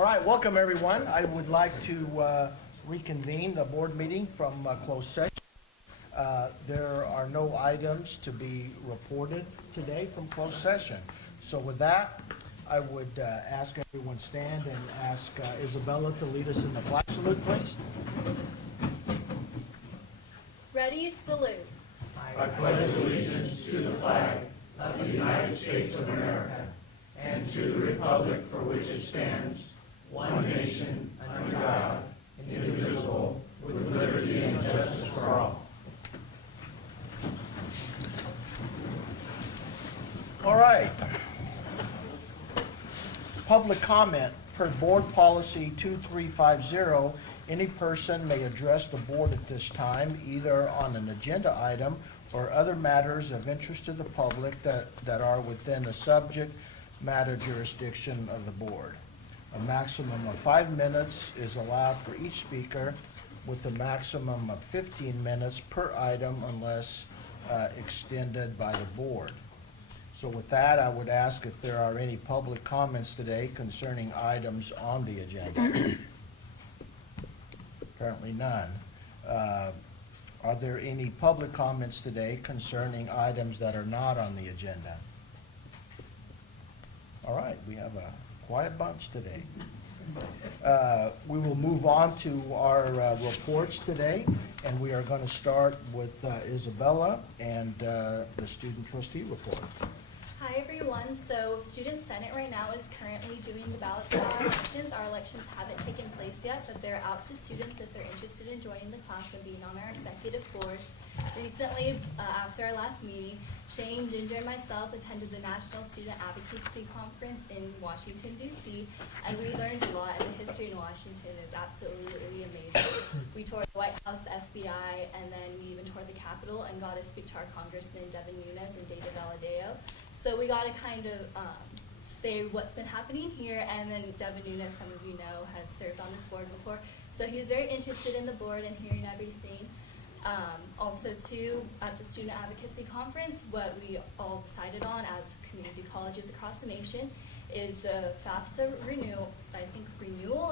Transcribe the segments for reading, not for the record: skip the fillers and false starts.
All right, welcome everyone. I would like to reconvene the board meeting from closed session. There are no items to be reported today from closed session. So with that, I would ask everyone stand and ask Isabella to lead us in the flag salute, please. Ready, salute. I pledge allegiance to the flag of the United States of America and to the republic for which it stands, one nation, under God, indivisible, with liberty and justice for all. All right. Public comment per board policy 2350. Any person may address the board at this time, either on an agenda item or other matters of interest to the public that are within the subject matter jurisdiction of the board. A maximum of 5 minutes is allowed for each speaker, with a maximum of 15 minutes per item unless extended by the board. So with that, I would ask if there are any public comments today concerning items on the agenda. Apparently none. Are there any public comments today concerning items that are not on the agenda? All right, we have a quiet bunch today. We will move on to our reports today, and we are going to start with Isabella and the student trustee report. Hi everyone. So Student Senate right now is currently doing the ballots for our elections. Our elections haven't taken place yet, but they're out to students if they're interested in joining the class and being on our executive board. Recently, after our last meeting, Shane, Ginger, and myself attended the National Student Advocacy Conference in Washington, D.C., and we learned a lot, and the history in Washington is absolutely amazing. We toured the White House, the FBI, and then we even toured the Capitol and got to speak to our Congressman Devin Nunes and David Valadao. So we got to kind of say what's been happening here, and then Devin Nunes, some of you know, has served on this board before. So he was very interested in the board and hearing everything. Also, too, at the Student Advocacy Conference, what we all decided on as community colleges across the nation is the FAFSA renewal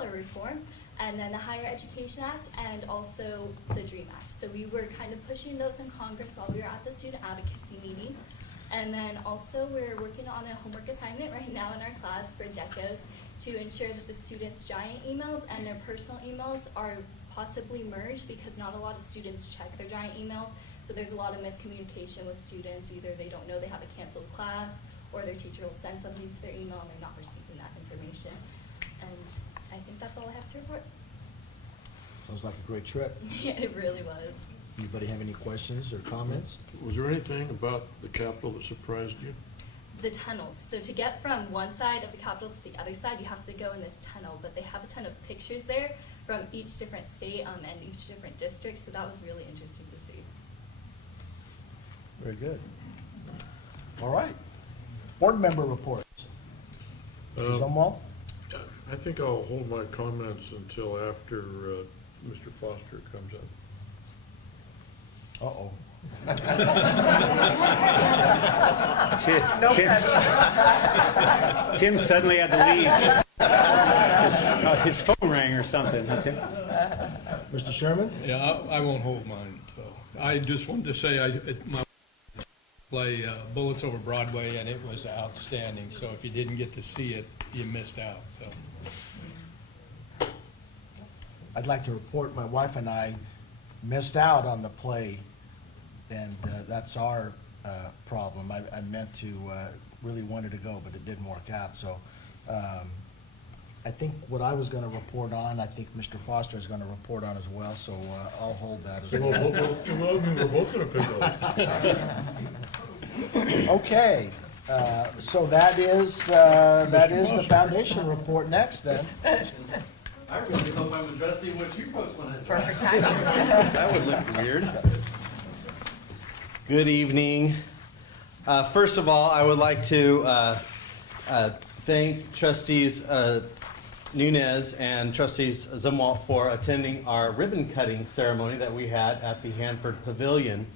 or reform, and then the Higher Education Act, and also the DREAM Act. So we were kind of pushing those in Congress while we were at the Student Advocacy meeting. And then also we're working on a homework assignment right now in our class for DECOs to ensure that the students' giant emails and their personal emails are possibly merged, because not a lot of students check their giant emails. So there's a lot of miscommunication with students. Either they don't know they have a canceled class, or their teacher will send something to their email and they're not receiving that information. And I think that's all I have to report. Sounds like a great trip. Yeah, it really was. Anybody have any questions or comments? Was there anything about the Capitol that surprised you? The tunnels. So to get from one side of the Capitol to the other side, you have to go in this tunnel, but they have a ton of pictures there from each different state and each different district, so that was really interesting to see. Very good. All right. Board member reports. Mr. Zumwalt? I think I'll hold my comments until after Mr. Foster comes up. Uh-oh. Tim suddenly had to leave. His phone rang or something, huh, Tim? Mr. Sherman? Yeah, I won't hold mine. So I just wanted to say my play Bullets Over Broadway, and it was outstanding. So if you didn't get to see it, you missed out. So I'd like to report my wife and I missed out on the play, and that's our problem. I meant to, really wanted to go, but it didn't work out. So I think what I was going to report on, I think Mr. Foster is going to report on as well, so I'll hold that as well. We're both going to pick up. Okay, so that is the foundation report next then. I really hope I'm addressing what you folks want to address. Perfect timing. That would look weird. Good evening. First of all, I would like to thank Trustees Nunes and Trustees Zumwalt for attending our ribbon cutting ceremony that we had at the Hanford Pavilion,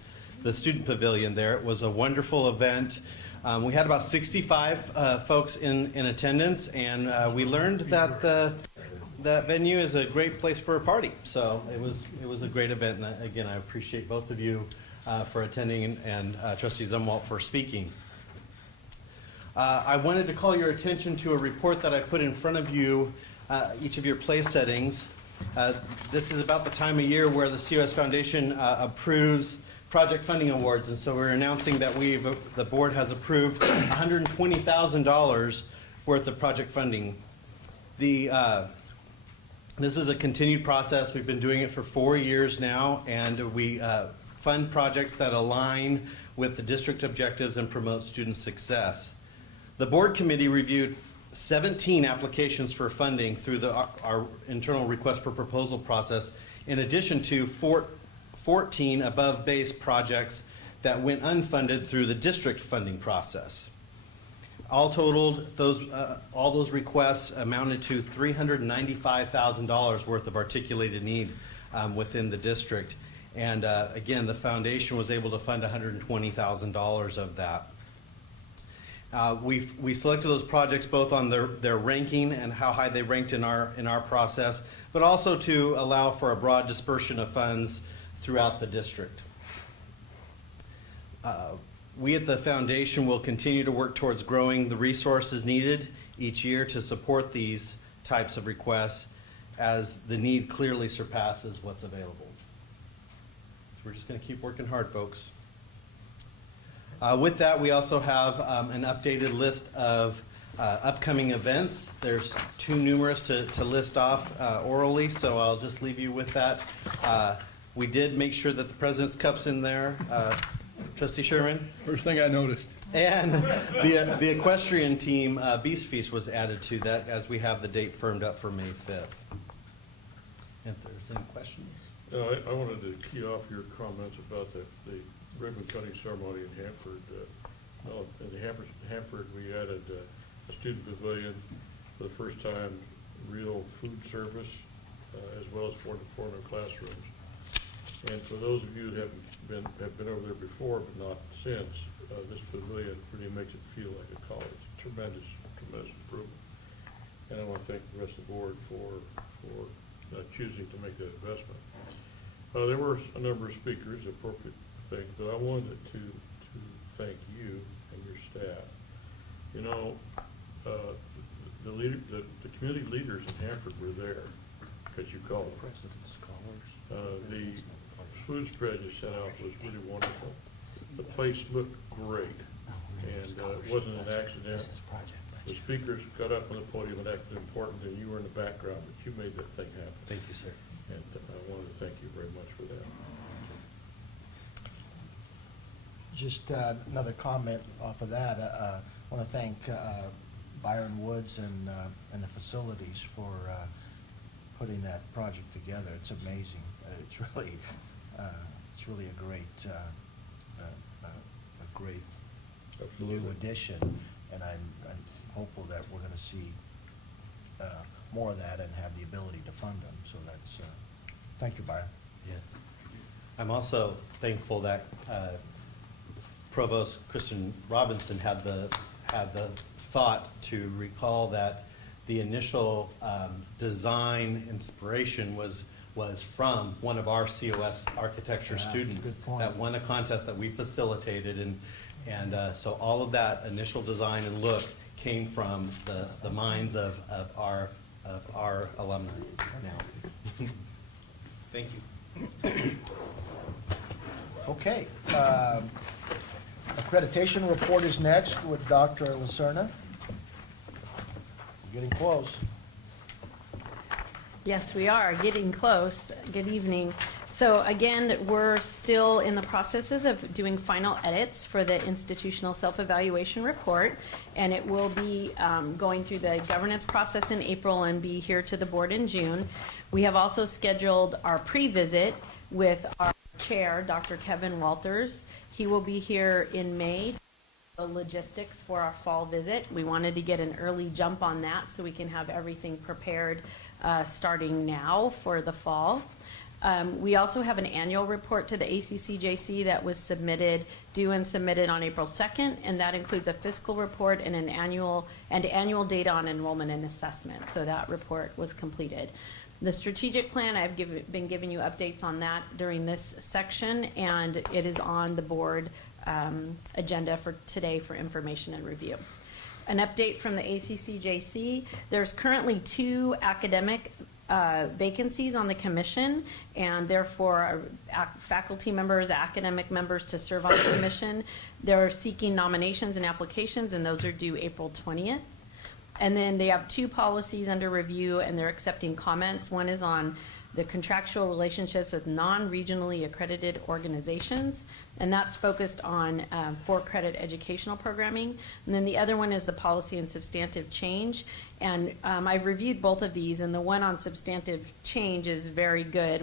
the student pavilion there. It was a wonderful event. We had about 65 folks in attendance, and we learned that that venue is a great place for a party. So it was a great event, and again, I appreciate both of you for attending and Trustee Zumwalt for speaking. I wanted to call your attention to a report that I put in front of you, each of your place settings. This is about the time of year where the COS Foundation approves project funding awards, and so we're announcing that the board has approved $120,000 worth of project funding. This is a continued process. We've been doing it for 4 years now, and we fund projects that align with the district objectives and promote student success. The board committee reviewed 17 applications for funding through our internal request for proposal process, in addition to 14 above base projects that went unfunded through the district funding process. All totaled, all those requests amounted to $395,000 worth of articulated need within the district. And again, the foundation was able to fund $120,000 of that. We selected those projects both on their ranking and how high they ranked in our process, but also to allow for a broad dispersion of funds throughout the district. We at the foundation will continue to work towards growing the resources needed each year to support these types of requests as the need clearly surpasses what's available. So we're just going to keep working hard, folks. With that, we also have an updated list of upcoming events. There's too numerous to list off orally, so I'll just leave you with that. We did make sure that the President's Cup's in there. Trustee Sherman? First thing I noticed. And the equestrian team, Beast Feast, was added to that as we have the date firmed up for May 5th. If there's any questions? I wanted to key off your comments about the ribbon cutting ceremony in Hanford. In Hanford, we added a student pavilion for the first time, real food service, as well as 4 classrooms. And for those of you who have been over there before but not since, this pavilion really makes it feel like a college. Tremendous improvement. And I want to thank the rest of the board for choosing to make that investment. There were a number of speakers, appropriate things, but I wanted to thank you and your staff. You know, the community leaders in Hanford were there, because you called them. President's Scholars. The food spread you sent out was really wonderful. The place looked great, and it wasn't an accident. The speakers got up on the podium and acted important, and you were in the background, but you made that thing happen. Thank you, sir. And I wanted to thank you very much for that. Just another comment off of that. I want to thank Byron Woods and the facilities for putting that project together. It's amazing. It's really a great Absolutely. new addition, and I'm hopeful that we're going to see more of that and have the ability to fund them. So that's thank you, Byron. Yes. I'm also thankful that Provost Kristen Robinson had the thought to recall that the initial design inspiration was from one of our COS architecture students good point. that won a contest that we facilitated, and so all of that initial design and look came from the minds of our alumni now. Thank you. Okay. Accreditation report is next with Dr. Lacerna. Getting close. Yes, we are getting close. Good evening. So again, we're still in the processes of doing final edits for the institutional self-evaluation report, and it will be going through the governance process in April and be here to the board in June. We have also scheduled our pre-visit with our chair, Dr. Kevin Walters. He will be here in May. The logistics for our fall visit. We wanted to get an early jump on that so we can have everything prepared starting now for the fall. We also have an annual report to the ACCJC that was due and submitted on April 2nd, and that includes a fiscal report and annual data on enrollment and assessment. So that report was completed. The strategic plan, I've been giving you updates on that during this section, and it is on the board agenda for today for information and review. An update from the ACCJC, there's currently 2 academic vacancies on the commission, and therefore faculty members, academic members to serve on the commission. They're seeking nominations and applications, and those are due April 20th. And then they have 2 policies under review, and they're accepting comments. One is on the contractual relationships with non-regionally accredited organizations, and that's focused on for-credit educational programming. And then the other one is the policy and substantive change. And I've reviewed both of these, and the one on substantive change is very good.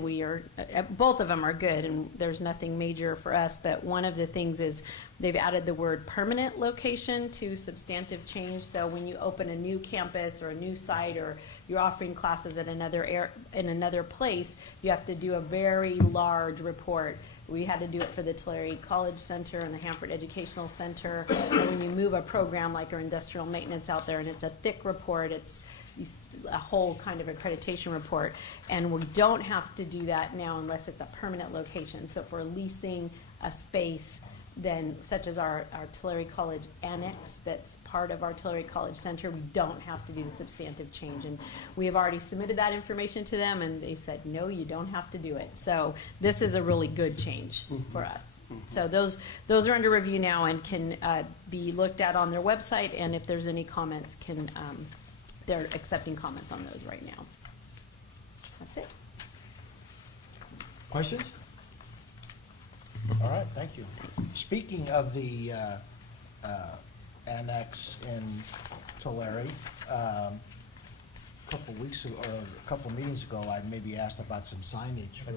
Both of them are good, and there's nothing major for us, but one of the things is they've added the word permanent location to substantive change. So when you open a new campus or a new site, or you're offering classes at in another place, you have to do a very large report. We had to do it for the Tulare College Center and the Hanford Educational Center. And when you move a program like our industrial maintenance out there, and it's a thick report, it's a whole kind of accreditation report. And we don't have to do that now unless it's a permanent location. So if we're leasing a space, then such as our Tulare College Annex that's part of our Tulare College Center, we don't have to do the substantive change. And we have already submitted that information to them, and they said, no, you don't have to do it. So this is a really good change for us. So those are under review now and can be looked at on their website, and if there's any comments, they're accepting comments on those right now. That's it. Questions? All right, thank you. Speaking of the annex in Tulare, a couple weeks ago, or a couple meetings ago, I maybe asked about some signage for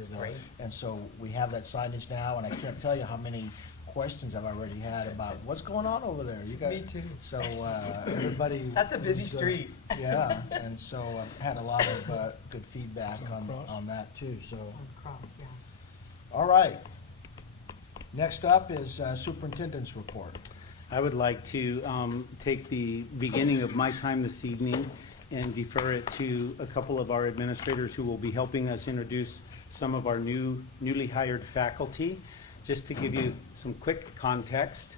and so we have that signage now, and I can't tell you how many questions I've already had about what's going on over there. You guys, Me too. So everybody. That's a busy was, street. Yeah, and so I've had a lot of good feedback on that too. So. All right. Next up is Superintendent's Report. I would like to take the beginning of my time this evening and defer it to a couple of our administrators who will be helping us introduce some of our newly hired faculty. Just to give you some quick context,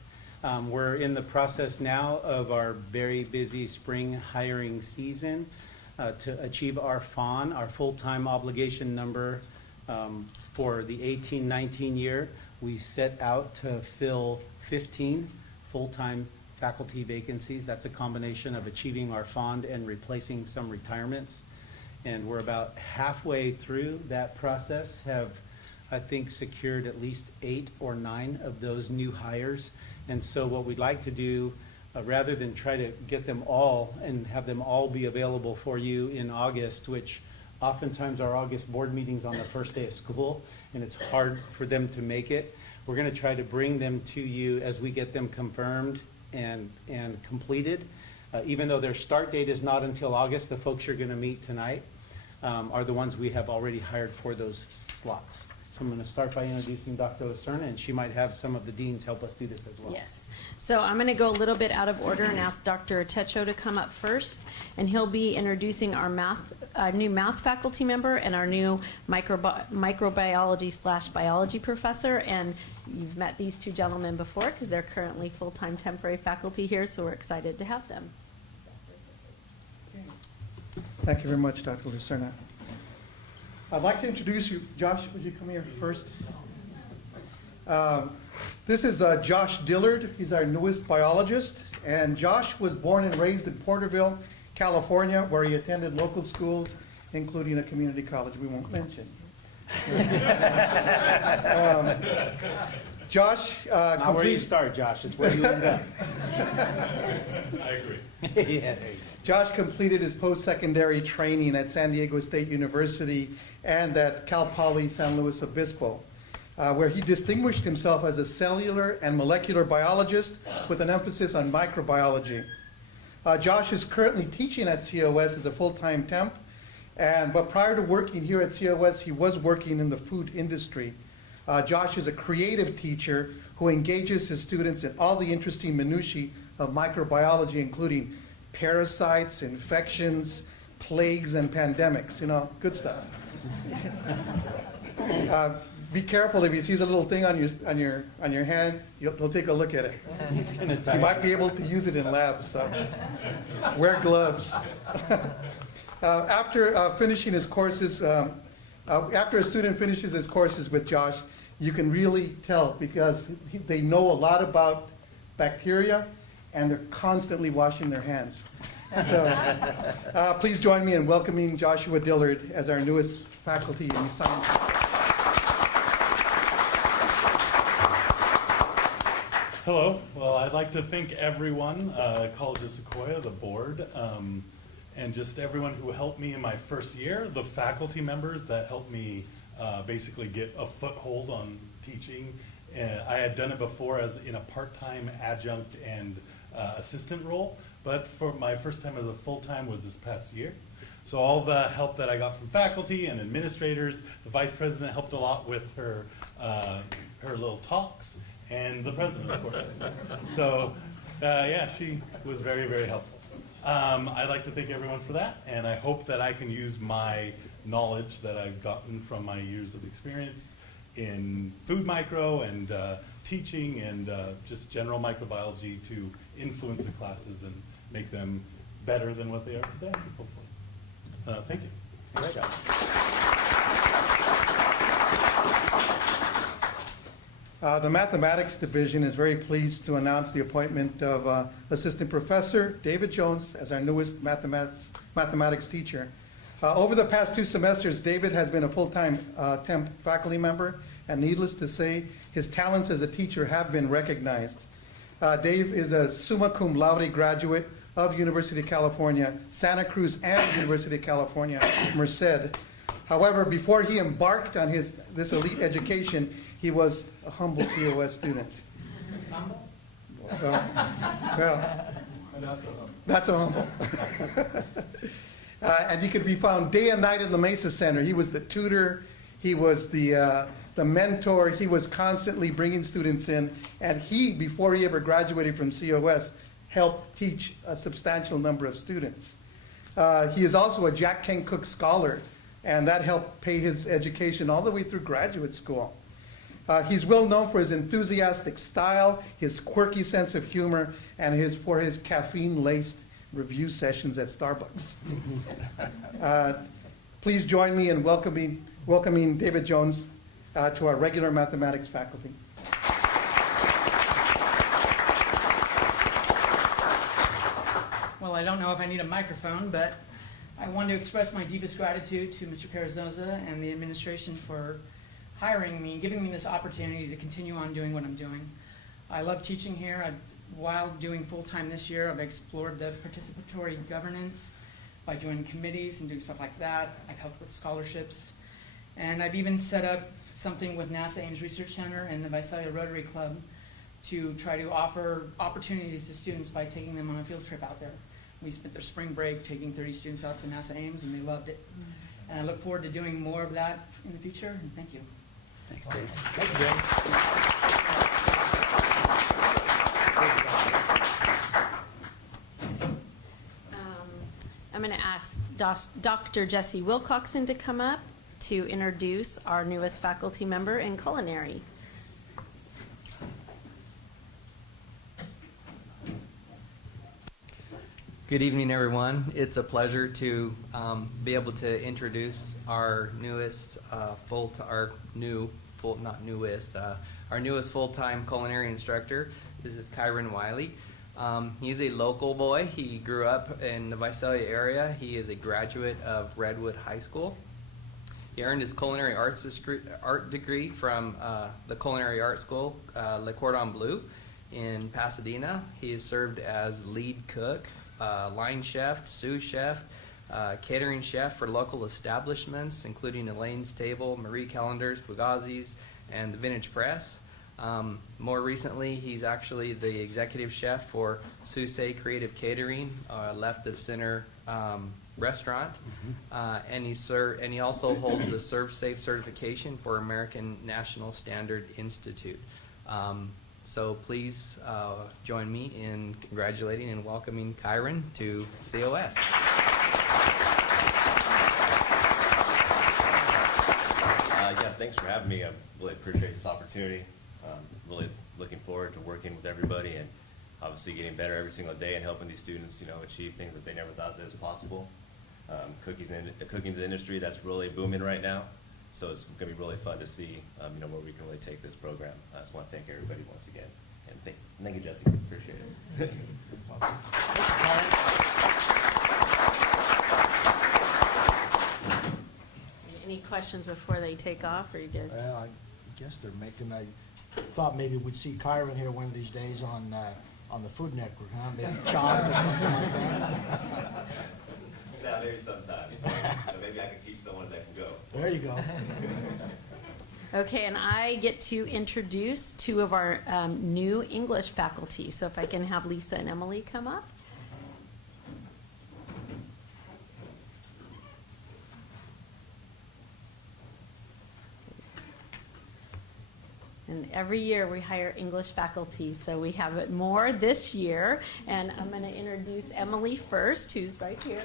we're in the process now of our very busy spring hiring season to achieve our FON, our full-time obligation number for the 18-19 year. We set out to fill 15 full-time faculty vacancies. That's a combination of achieving our FON and replacing some retirements. And we're about halfway through that process, have, I think, secured at least 8 or 9 of those new hires. And so what we'd like to do, rather than try to get them all and have them all be available for you in August, which oftentimes our August board meeting's on the first day of school, and it's hard for them to make it. We're going to try to bring them to you as we get them confirmed and completed. Even though their start date is not until August, the folks you're going to meet tonight are the ones we have already hired for those slots. So I'm going to start by introducing Dr. Lacerna, and she might have some of the deans help us do this as well. Yes. So I'm going to go a little bit out of order and ask Dr. Techo to come up first, and he'll be introducing our new math faculty member and our new microbiology/biology professor. And you've met these 2 gentlemen before because they're currently full-time temporary faculty here, so we're excited to have them. Thank you very much, Dr. Lucerna. I'd like to introduce you. Josh, would you come here first? This is Josh Dillard. He's our newest biologist. And Josh was born and raised in Porterville, California, where he attended local schools, including a community college we won't mention. Josh Not where you start, Josh. It's where you end up. I agree. Yeah, there you go. Josh completed his post-secondary training at San Diego State University and at Cal Poly San Luis Obispo, where he distinguished himself as a cellular and molecular biologist with an emphasis on microbiology. Josh is currently teaching at COS as a full-time temp, But prior to working here at COS, he was working in the food industry. Josh is a creative teacher who engages his students in all the interesting minutiae of microbiology, including parasites, infections, plagues, and pandemics. You know, good stuff. Be careful if he sees a little thing on your hand, he'll take a look at it. You might be able to use it in labs, so wear gloves. After finishing his courses, after a student finishes his courses with Josh, you can really tell because they know a lot about bacteria and they're constantly washing their hands. So please join me in welcoming Joshua Dillard as our newest faculty in science. Hello. Well, I'd like to thank everyone, College of Sequoia, the board, and just everyone who helped me in my first year, the faculty members that helped me basically get a foothold on teaching. I had done it before as in a part-time adjunct and assistant role, but for my first time as a full-time was this past year. So all the help that I got from faculty and administrators, the vice president helped a lot with her little talks, and the president, of course. So yeah, she was very, very helpful. I'd like to thank everyone for that, and I hope that I can use my knowledge that I've gotten from my years of experience in food micro and teaching and just general microbiology to influence the classes and make them better than what they are today, hopefully. Thank you. Great job. The mathematics division is very pleased to announce the appointment of Assistant Professor David Jones as our newest mathematics teacher. Over the past 2 semesters, David has been a full-time temp faculty member, and needless to say, his talents as a teacher have been recognized. Dave is a summa cum laude graduate of University of California, Santa Cruz, and University of California, Merced. However, before he embarked on this elite education, he was a humble COS student. Humble? Well, not so humble. And he could be found day and night in the Mesa Center. He was the tutor, he was the mentor, he was constantly bringing students in, and he, before he ever graduated from COS, helped teach a substantial number of students. He is also a Jack Kent Cooke Scholar, and that helped pay his education all the way through graduate school. He's well known for his enthusiastic style, his quirky sense of humor, and for his caffeine-laced review sessions at Starbucks. Please join me in welcoming David Jones to our regular mathematics faculty. Well, I don't know if I need a microphone, but I want to express my deepest gratitude to Mr. Carrizosa and the administration for hiring me, giving me this opportunity to continue on doing what I'm doing. I love teaching here. While doing full-time this year, I've explored the participatory governance by joining committees and doing stuff like that. I've helped with scholarships. And I've even set up something with NASA Ames Research Center and the Visalia Rotary Club to try to offer opportunities to students by taking them on a field trip out there. We spent their spring break taking 30 students out to NASA Ames, and they loved it. And I look forward to doing more of that in the future, and thank you. Thanks, Dave. Thank you, Dave. I'm going to ask Dr. Jessie Wilcoxon to come up to introduce our newest faculty member in culinary. Good evening, everyone. It's a pleasure to be able to introduce our newest our newest full-time culinary instructor. This is Kyron Wiley. He's a local boy. He grew up in the Visalia area. He is a graduate of Redwood High School. He earned his culinary art degree from the Culinary Art School, Le Cordon Bleu, in Pasadena. He has served as lead cook, line chef, sous chef, catering chef for local establishments, including Elaine's Table, Marie Callender's, Fugazi's, and the Vintage Press. More recently, he's actually the executive chef for Susei Creative Catering, left of center restaurant, and he also holds a Serve Safe certification for American National Standard Institute. So please join me in congratulating and welcoming Kyron to COS. Yeah, thanks for having me. I really appreciate this opportunity. Really looking forward to working with everybody and obviously getting better every single day and helping these students, achieve things that they never thought that was possible. Cooking's an industry that's really booming right now, so it's going to be really fun to see, where we can really take this program. I just want to thank everybody once again, and thank you, Jesse. Appreciate it. Any questions before they take off, or you guys? Well, I guess they're making, I thought maybe we'd see Kyron here one of these days on the Food Network, huh? Maybe Chopped or something like that. Yeah, maybe sometime. Maybe I can teach someone that can go. There you go. Okay, and I get to introduce two of our new English faculty. So if I can have Lisa and Emily come up. And every year we hire English faculty, so we have it more this year. And I'm going to introduce Emily first, who's right here.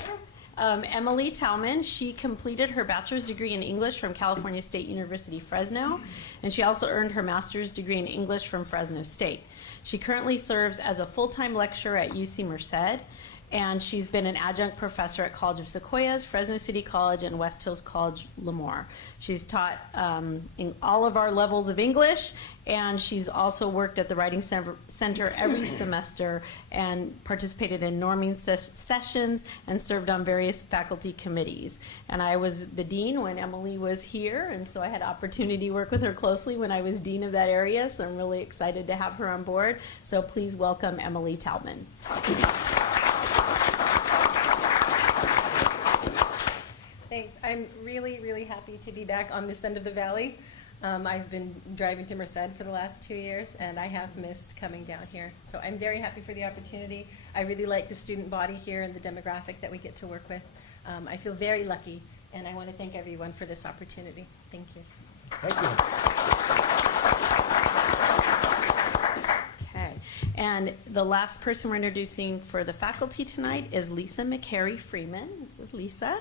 Emily Talman, she completed her bachelor's degree in English from California State University, Fresno, and she also earned her master's degree in English from Fresno State. She currently serves as a full-time lecturer at UC Merced, and she's been an adjunct professor at College of Sequoias, Fresno City College, and West Hills College, Lemoore. She's taught in all of our levels of English, and she's also worked at the Writing Center every semester and participated in norming sessions and served on various faculty committees. And I was the dean when Emily was here, and so I had opportunity to work with her closely when I was dean of that area, so I'm really excited to have her on board. So please welcome Emily Talman. Thanks. I'm really, really happy to be back on this end of the valley. I've been driving to Merced for the last 2 years, and I have missed coming down here. So I'm very happy for the opportunity. I really like the student body here and the demographic that we get to work with. I feel very lucky, and I want to thank everyone for this opportunity. Thank you. Thank you. Okay, and the last person we're introducing for the faculty tonight is Lisa Meharry Freeman. This is Lisa.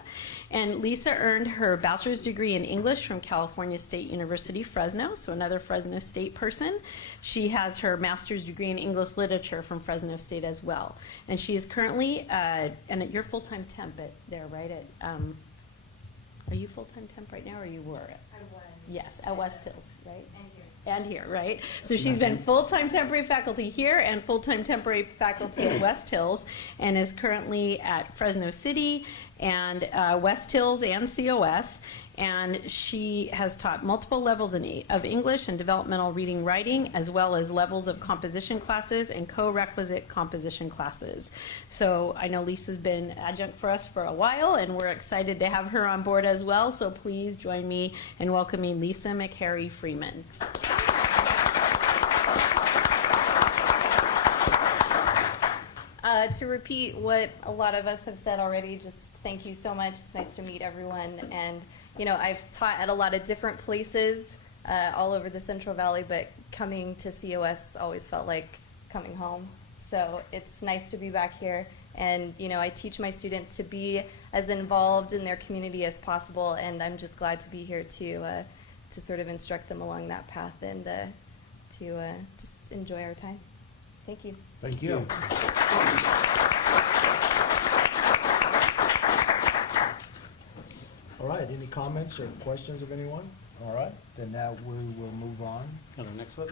And Lisa earned her bachelor's degree in English from California State University, Fresno, so another Fresno State person. She has her master's degree in English literature from Fresno State as well. And she is currently, and you're full-time temp at there, right? Are you full-time temp right now, or you were? I was. Yes, at West Hills, right? And here. And here, right? So she's been full-time temporary faculty here and full-time temporary faculty at West Hills, and is currently at Fresno City and West Hills and COS. And she has taught multiple levels of English and developmental reading writing, as well as levels of composition classes and co-requisite composition classes. So I know Lisa's been adjunct for us for a while, and we're excited to have her on board as well. So please join me in welcoming Lisa Meharry Freeman. To repeat what a lot of us have said already, just thank you so much. It's nice to meet everyone. And, I've taught at a lot of different places all over the Central Valley, but coming to COS always felt like coming home. So it's nice to be back here. And, I teach my students to be as involved in their community as possible, and I'm just glad to be here to sort of instruct them along that path and to just enjoy our time. Thank you. Thank you. All right, any comments or questions of anyone? All right, then now we will move on. On the next one.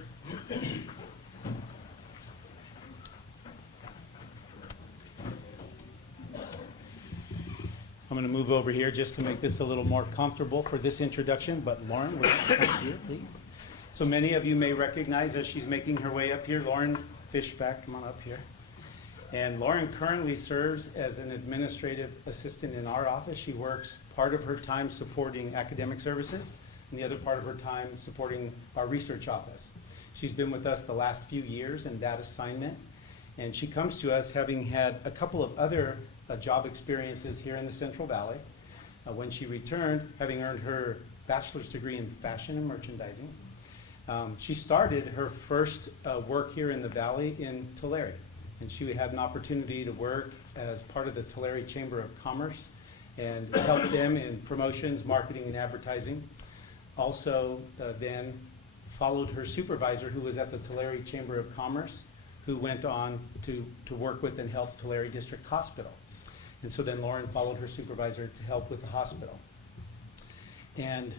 I'm going to move over here just to make this a little more comfortable for this introduction, but Lauren, would you come here, please? So many of you may recognize as she's making her way up here, Lauren Hvac, come on up here. And Lauren currently serves as an administrative assistant in our office. She works part of her time supporting academic services and the other part of her time supporting our research office. She's been with us the last few years in that assignment, and she comes to us having had a couple of other job experiences here in the Central Valley. When she returned, having earned her bachelor's degree in fashion and merchandising, she started her first work here in the Valley in Tulare. And she had an opportunity to work as part of the Tulare Chamber of Commerce and help them in promotions, marketing, and advertising. Also, then followed her supervisor, who was at the Tulare Chamber of Commerce, who went on to work with and help Tulare District Hospital. And so then Lauren followed her supervisor to help with the hospital. And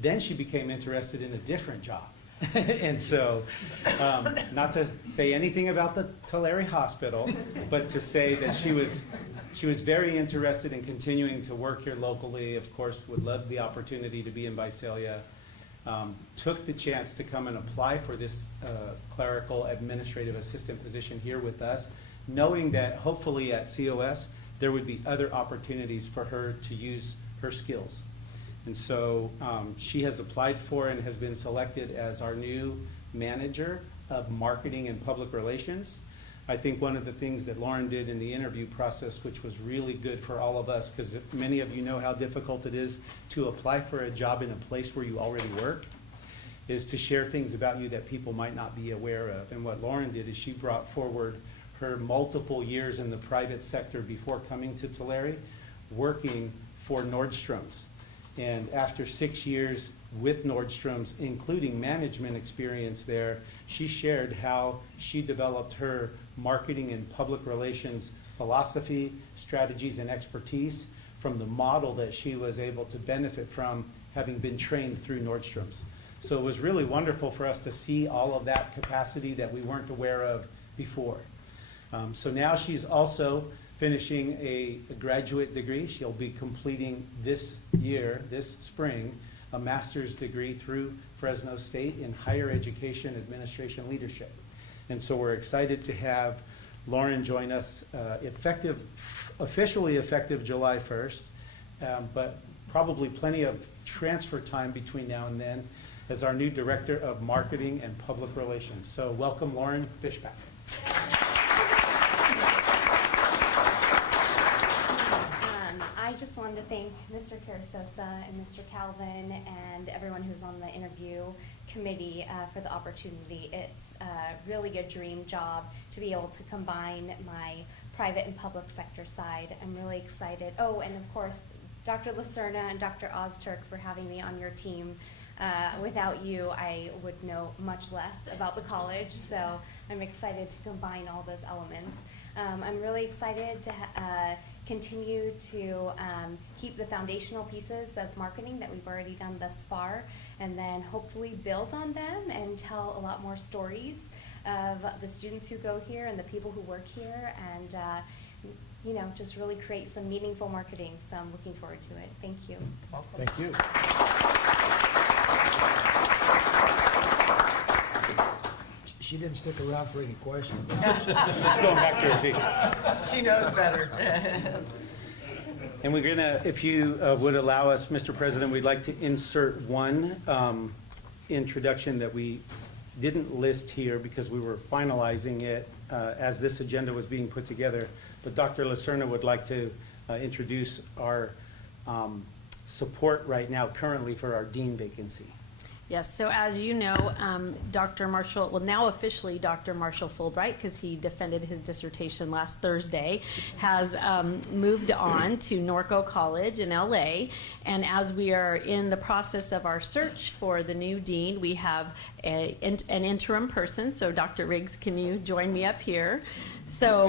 then she became interested in a different job. And so, not to say anything about the Tulare Hospital, but to say that she was very interested in continuing to work here locally. Of course, would love the opportunity to be in Visalia. Took the chance to come and apply for this clerical administrative assistant position here with us, knowing that hopefully at COS there would be other opportunities for her to use her skills. And so she has applied for and has been selected as our new manager of marketing and public relations. I think one of the things that Lauren did in the interview process, which was really good for all of us, because many of you know how difficult it is to apply for a job in a place where you already work, is to share things about you that people might not be aware of. And what Lauren did is she brought forward her multiple years in the private sector before coming to Tulare, working for Nordstrom's. And after 6 years with Nordstrom's, including management experience there, she shared how she developed her marketing and public relations philosophy, strategies, and expertise from the model that she was able to benefit from having been trained through Nordstrom's. So it was really wonderful for us to see all of that capacity that we weren't aware of before. So now she's also finishing a graduate degree. She'll be completing this year, this spring, a master's degree through Fresno State in higher education administration leadership. And so we're excited to have Lauren join us officially effective July 1st, but probably plenty of transfer time between now and then as our new Director of Marketing and Public Relations. So welcome, Lauren Fishback. I just wanted to thank Mr. Carasosa and Mr. Calvin and everyone who's on the interview committee for the opportunity. It's really a dream job to be able to combine my private and public sector side. I'm really excited. Oh, and of course, Dr. Lacerna and Dr. Ozturk for having me on your team. Without you, I would know much less about the college, so I'm excited to combine all those elements. I'm really excited to continue to keep the foundational pieces of marketing that we've already done thus far, and then hopefully build on them and tell a lot more stories of the students who go here and the people who work here, and you know, just really create some meaningful marketing. So I'm looking forward to it. Thank you. Thank you. She didn't stick around for any questions. Let's go back to her seat. She knows better. And we're gonna, if you would allow us, Mr. President, we'd like to insert one introduction that we didn't list here because we were finalizing it as this agenda was being put together. But Dr. Lacerna would like to introduce our support right now currently for our dean vacancy. Yes, so as you know, Dr. Marshall, well now officially Dr. Marshall Fulbright, because he defended his dissertation last Thursday, has moved on to Norco College in LA. And as we are in the process of our search for the new dean, we have an interim person. So Dr. Riggs, can you join me up here? So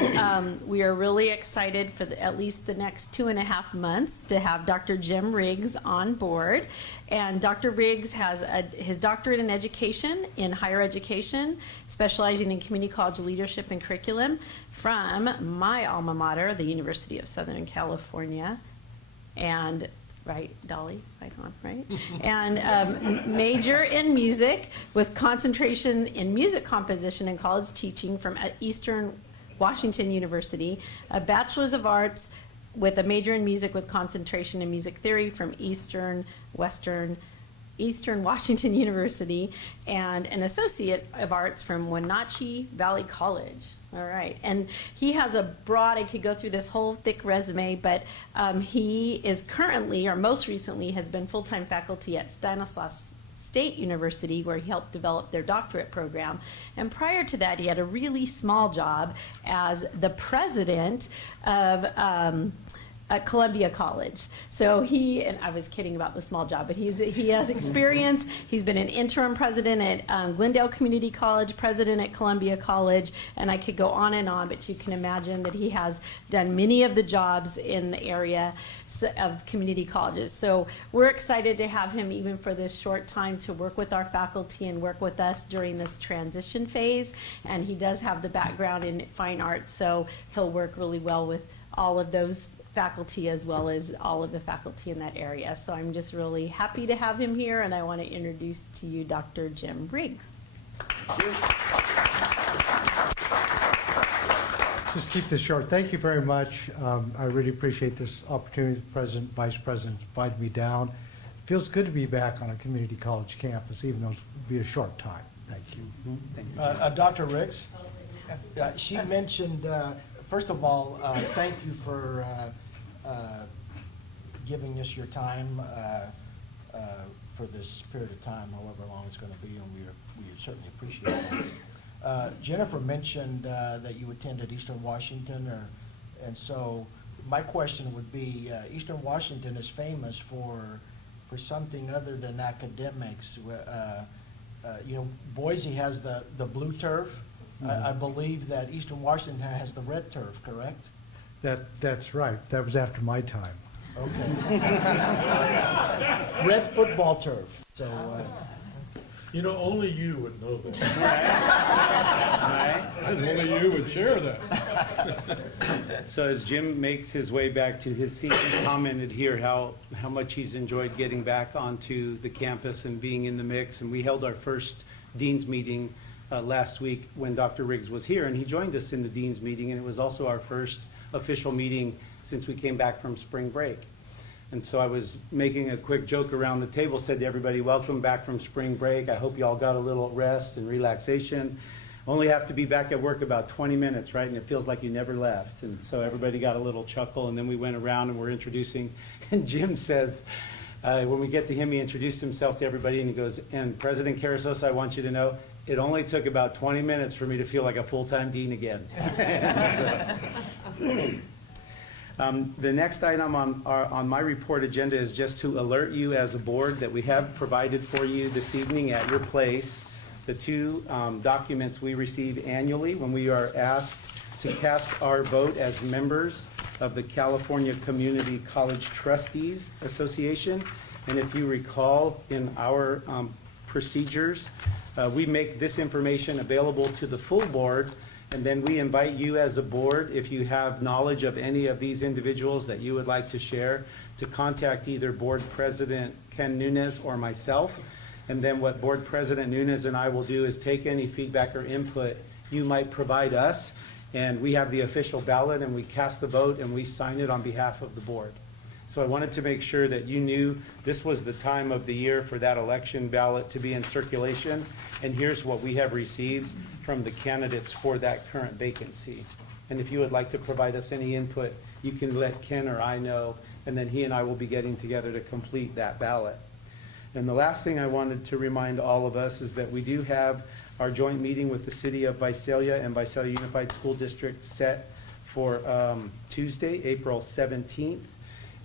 we are really excited for at least the next 2.5 months to have Dr. Jim Riggs on board. And Dr. Riggs has his doctorate in education, in higher education, specializing in community college leadership and curriculum from my alma mater, the University of Southern California. And, right, Dolly, right on, right? And major in music with concentration in music composition and college teaching from Eastern Washington University, a bachelor's of arts with a major in music with concentration in music theory from Eastern Western Eastern Washington University, and an Associate of Arts from Wenatchee Valley College. All right, and he has a broad, I could go through this whole thick resume, but he is currently, or most recently, has been full-time faculty at Stanislaus State University, where he helped develop their doctorate program. And prior to that, he had a really small job as the president of at Columbia College. So he, and I was kidding about the small job, but he has experience. He's been an interim president at Glendale Community College, president at Columbia College, and I could go on, but you can imagine that he has done many of the jobs in the area of community colleges. So we're excited to have him even for this short time to work with our faculty and work with us during this transition phase. And he does have the background in fine arts, so he'll work really well with all of those faculty as well as all of the faculty in that area. So I'm just really happy to have him here, and I want to introduce to you Dr. Jim Briggs. Just keep this short. Thank you very much. I really appreciate this opportunity. The President, Vice President invited me down. It feels good to be back on a community college campus, even though it will be a short time. Thank you. Thank you. Dr. Riggs, she mentioned, first of all, thank you for giving us your time for this period of time, however long it's going to be, and we certainly appreciate that. Jennifer mentioned that you attended Eastern Washington, and so my question would be, Eastern Washington is famous for something other than academics. Boise has the blue turf. I believe that Eastern Washington has the red turf, correct? That's right. That was after my time. Okay. Red football turf. So, only you would know that. And only you would share that. So as Jim makes his way back to his seat, he commented here how much he's enjoyed getting back onto the campus and being in the mix. And we held our first Dean's meeting last week when Dr. Riggs was here, and he joined us in the Dean's meeting, and it was also our first official meeting since we came back from spring break. And so I was making a quick joke around the table, said to everybody, welcome back from spring break. I hope you all got a little rest and relaxation. Only have to be back at work about 20 minutes, right? And it feels like you never left. And so everybody got a little chuckle, and then we went around and we're introducing, and Jim says, when we get to him, he introduced himself to everybody, and he goes, and President Carasosa, I want you to know, it only took about 20 minutes for me to feel like a full-time dean again. The next item on my report agenda is just to alert you as a board that we have provided for you this evening at your place the two documents we receive annually when we are asked to cast our vote as members of the California Community College Trustees Association. And if you recall, in our procedures, we make this information available to the full board, and then we invite you as a board, if you have knowledge of any of these individuals that you would like to share, to contact either Board President Ken Nunez or myself. And then what Board President Nunez and I will do is take any feedback or input you might provide us, and we have the official ballot, and we cast the vote, and we sign it on behalf of the board. So I wanted to make sure that you knew this was the time of the year for that election ballot to be in circulation. And here's what we have received from the candidates for that current vacancy. And if you would like to provide us any input, you can let Ken or I know, and then he and I will be getting together to complete that ballot. And the last thing I wanted to remind all of us is that we do have our joint meeting with the City of Visalia and Visalia Unified School District set for Tuesday, April 17th.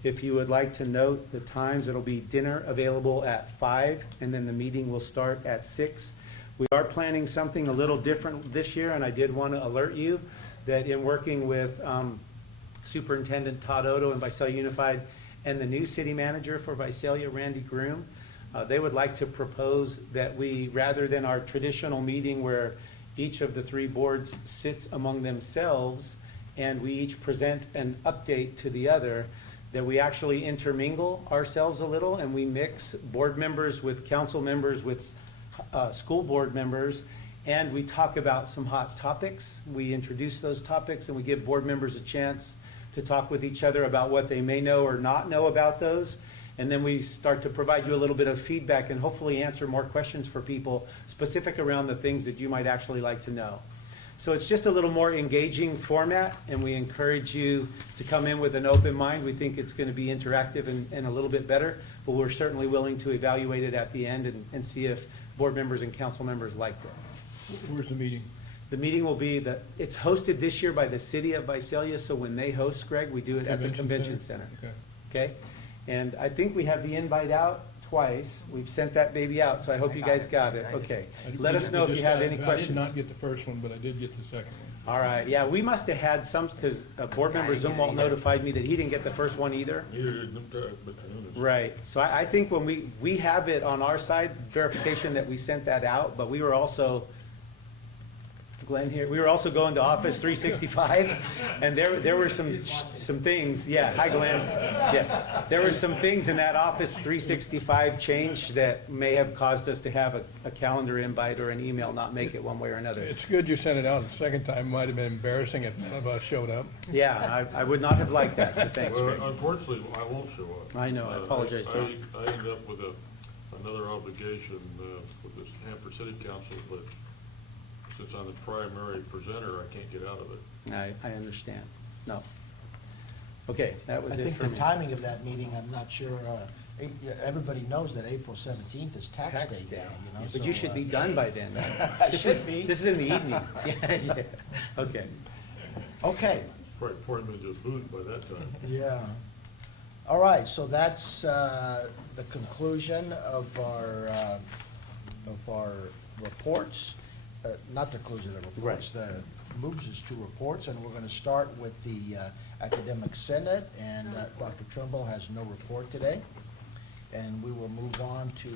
If you would like to note the times, it'll be dinner available at 5, and then the meeting will start at 6. We are planning something a little different this year, and I did want to alert you that in working with Superintendent Todd Odo and Visalia Unified and the new city manager for Visalia, Randy Groom, they would like to propose that we, rather than our traditional meeting where each of the three boards sits among themselves and we each present an update to the other, that we actually intermingle ourselves a little and we mix board members with council members with school board members, and we talk about some hot topics. We introduce those topics and we give board members a chance to talk with each other about what they may know or not know about those. And then we start to provide you a little bit of feedback and hopefully answer more questions for people specific around the things that you might actually like to know. So it's just a little more engaging format, and we encourage you to come in with an open mind. We think it's going to be interactive and a little bit better, but we're certainly willing to evaluate it at the end and see if board members and council members liked it. Where's the meeting? The meeting will be, it's hosted this year by the city of Visalia, so when they host, Greg, we do it at the convention center. Okay. Okay? And I think we have the invite out twice. We've sent that baby out, so I hope you guys got it. Okay. Let us know if you have any I questions. did not get the first one, but I did get the second one. All right, yeah, we must have had some, because board member Zumwalt notified me that he didn't get the first one either. Neither did them, but Right, so I think when we have it on our side, verification that we sent that out, but we were also, Glenn here, we were also going to Office 365, and there were some things, yeah, hi Glenn. Yeah, there were some things in that Office 365 change that may have caused us to have a calendar invite or an email not make it one way or another. It's good you sent it out the second time. Might have been embarrassing if none of us showed up. Yeah, I would not have liked that, so thanks, Well, Greg. unfortunately, I won't show up. I know, I apologize, John. I ended up with another obligation with this Hanford City Council, but since I'm the primary presenter, I can't get out of it. I understand, no. Okay, that was I it think for the me. timing of that meeting, I'm not sure, everybody knows that April 17th is tax day now, you know? But so, you should be done by then. I This should is- be. This is in the evening. Yeah, yeah. Okay. Okay, Probably pouring me into a booth by that time. yeah. All right, so that's the conclusion of our reports. Not the conclusion of the reports, the moves us to reports, and we're going to start with the Academic Senate, and Dr. Trumbull has no report today. And we will move on to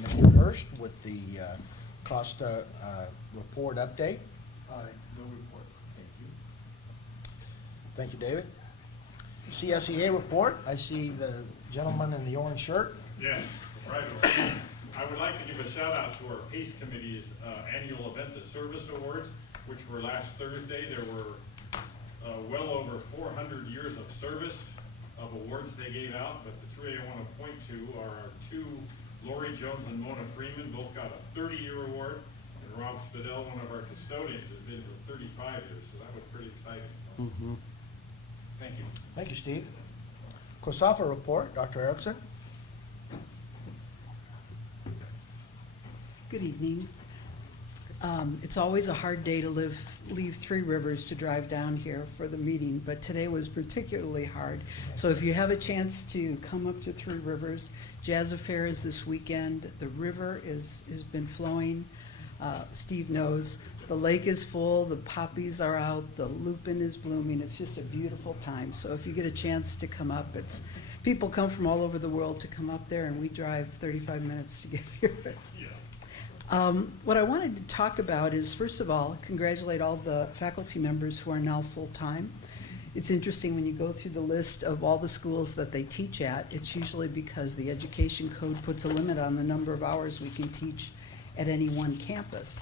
Mr. Hurst with the Costa report update. No report. Thank you. Thank you, David. CSEA report, I see the gentleman in the orange shirt. Yes, right. I would like to give a shout out to our PACE Committee's annual event, the Service Awards, which were last Thursday. There were well over 400 years of service of awards they gave out, but the three I want to point to are our two, Lori Jones and Mona Freeman, both got a 30-year award, and Rob Spadell, one of our custodians, has been for 35 years, so that was pretty exciting. Mhm. Thank you. Thank you, Steve. COSAFA report, Dr. Erickson. Good evening. It's always a hard day to leave Three Rivers to drive down here for the meeting, but today was particularly hard. So if you have a chance to come up to Three Rivers, Jazz Affair is this weekend. The river has been flowing. Steve knows. The lake is full, the poppies are out, the lupin is blooming. It's just a beautiful time. So if you get a chance to come up, people come from all over the world to come up there, and we drive 35 minutes to get here. What I wanted to talk about is, first of all, congratulate all the faculty members who are now full-time. It's interesting when you go through the list of all the schools that they teach at, it's usually because the education code puts a limit on the number of hours we can teach at any one campus.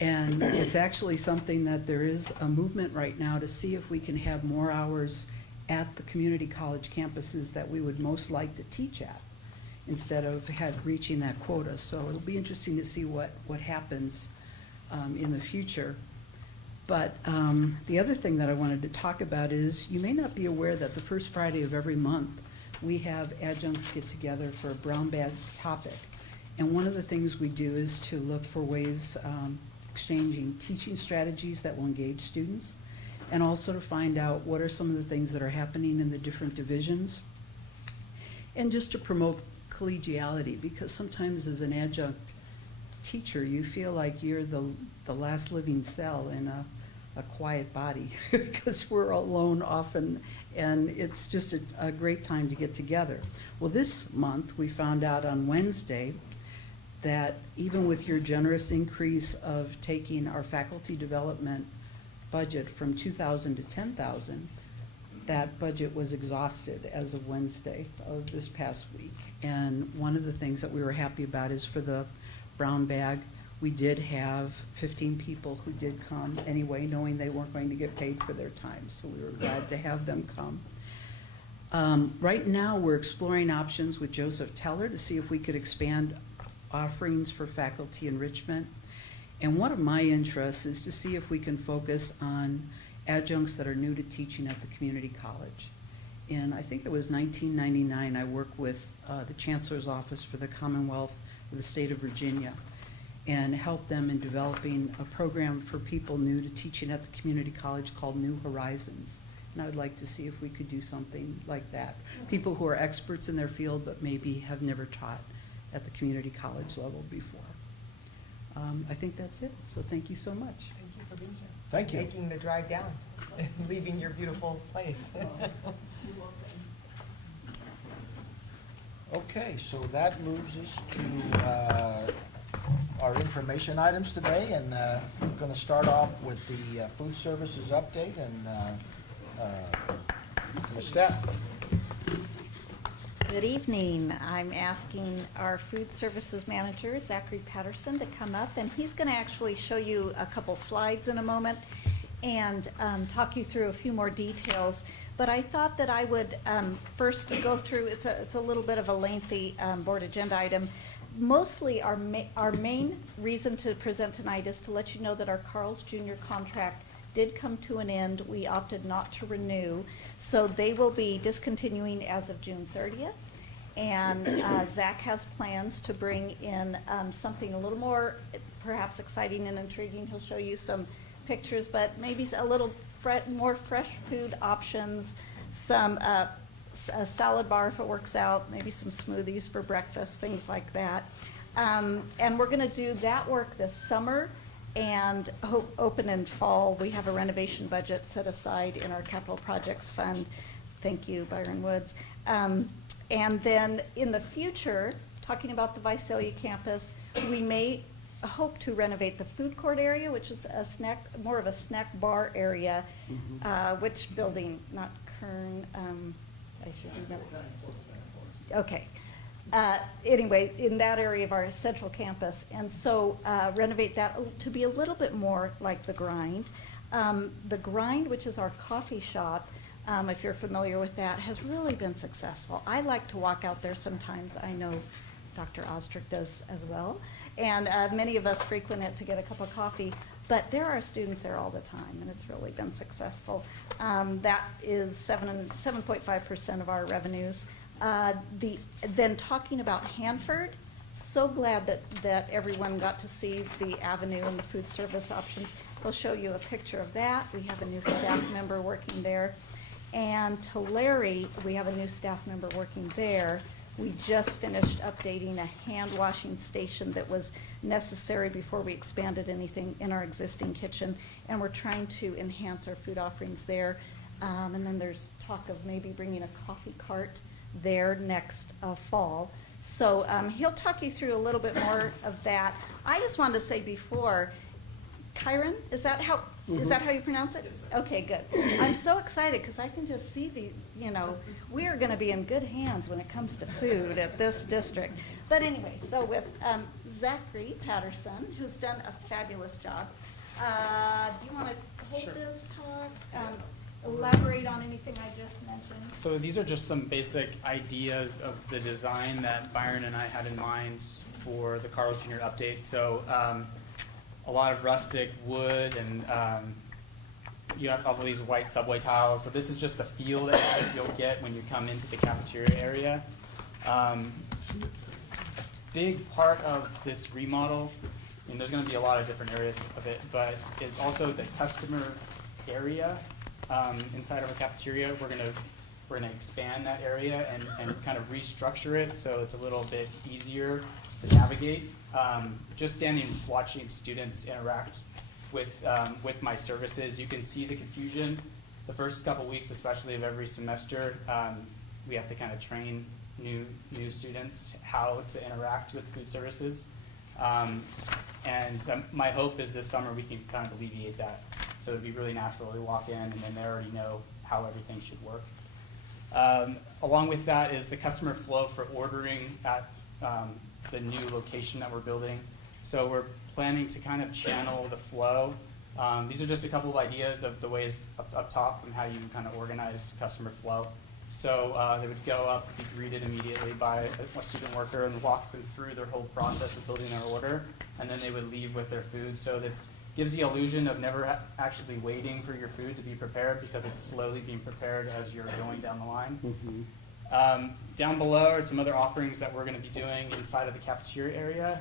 And it's actually something that there is a movement right now to see if we can have more hours at the community college campuses that we would most like to teach at, instead of reaching that quota. So it'll be interesting to see what happens in the future. But the other thing that I wanted to talk about is, you may not be aware that the first Friday of every month, we have adjuncts get together for a brown bag topic. And one of the things we do is to look for ways, exchanging teaching strategies that will engage students, and also to find out what are some of the things that are happening in the different divisions, and just to promote collegiality, because sometimes as an adjunct teacher, you feel like you're the last living cell in a quiet body, because we're alone often, and it's just a great time to get together. Well, this month, we found out on Wednesday that even with your generous increase of taking our faculty development budget from 2,000 to 10,000, that budget was exhausted as of Wednesday of this past week. And one of the things that we were happy about is for the brown bag, we did have 15 people who did come anyway, knowing they weren't going to get paid for their time. So we were glad to have them come. Right now, we're exploring options with Joseph Teller to see if we could expand offerings for faculty enrichment. And one of my interests is to see if we can focus on adjuncts that are new to teaching at the community college. And I think it was 1999, I worked with the Chancellor's Office for the Commonwealth of the State of Virginia and helped them in developing a program for people new to teaching at the community college called New Horizons. And I would like to see if we could do something like that. People who are experts in their field but maybe have never taught at the community college level before. I think that's it, so thank you so much. Thank you for being here. Thank you. Making the drive down, and leaving your beautiful place. Okay, so that moves us to our information items today, and we're going to start off with the food services update, and Ms. Stepp. Good evening. I'm asking our food services manager, Zachary Patterson, to come up, and he's going to actually show you a couple slides in a moment and talk you through a few more details. But I thought that I would first go through, it's a little bit of a lengthy board agenda item. Mostly our main reason to present tonight is to let you know that our Carl's Jr. contract did come to an end. We opted not to renew, so they will be discontinuing as of June 30th. And Zach has plans to bring in something a little more perhaps exciting and intriguing. He'll show you some pictures, but maybe a little more fresh food options, some a salad bar if it works out, maybe some smoothies for breakfast, things like that. And we're going to do that work this summer and open in fall. We have a renovation budget set aside in our capital projects fund. Thank you, Byron Woods. And then in the future, talking about the Visalia campus, we may hope to renovate the food court area, which is more of a snack bar area. Which building? Not Kern. I should remember. Okay. Anyway, in that area of our central campus, and so renovate that to be a little bit more like the Grind. The Grind, which is our coffee shop, if you're familiar with that, has really been successful. I like to walk out there sometimes. I know Dr. Ostrick does as well, and many of us frequent it to get a cup of coffee. But there are students there all the time, and it's really been successful. That is 7.5% of our revenues. Then talking about Hanford, so glad that everyone got to see the Avenue and the food service options. We'll show you a picture of that. We have a new staff member working there. And Tulare, we have a new staff member working there. We just finished updating a hand washing station that was necessary before we expanded anything in our existing kitchen. And we're trying to enhance our food offerings there. And then there's talk of maybe bringing a coffee cart there next fall. So he'll talk you through a little bit more of that. I just wanted to say before, Kyron, is that how you pronounce it? Okay, good. I'm so excited because I can just see we are going to be in good hands when it comes to food at this district. But anyway, so with Zachary Patterson, who's done a fabulous job. Do you want to hold this talk? Elaborate on anything I just mentioned? So these are just some basic ideas of the design that Byron and I had in mind for the Carl's Jr. update. So a lot of rustic wood, and you have all of these white subway tiles. So this is just the feel that you'll get when you come into the cafeteria area. Big part of this remodel, and there's going to be a lot of different areas of it, but is also the customer area. Inside of a cafeteria, we're gonna expand that area and kind of restructure it so it's a little bit easier to navigate. Just standing watching students interact with my services, you can see the confusion. The first couple weeks, especially of every semester, we have to kind of train new students how to interact with food services. And so my hope is this summer we can kind of alleviate that. So it'd be really natural. They walk in and then they already know how everything should work. Along with that is the customer flow for ordering at the new location that we're building. So we're planning to kind of channel the flow. These are just a couple of ideas of the ways up top and how you kind of organize customer flow. So they would go up, be greeted immediately by a student worker and walk them through their whole process of building their order, and then they would leave with their food. So that gives the illusion of never actually waiting for your food to be prepared, because it's slowly being prepared as you're going down the line. Down below are some other offerings that we're going to be doing inside of the cafeteria area.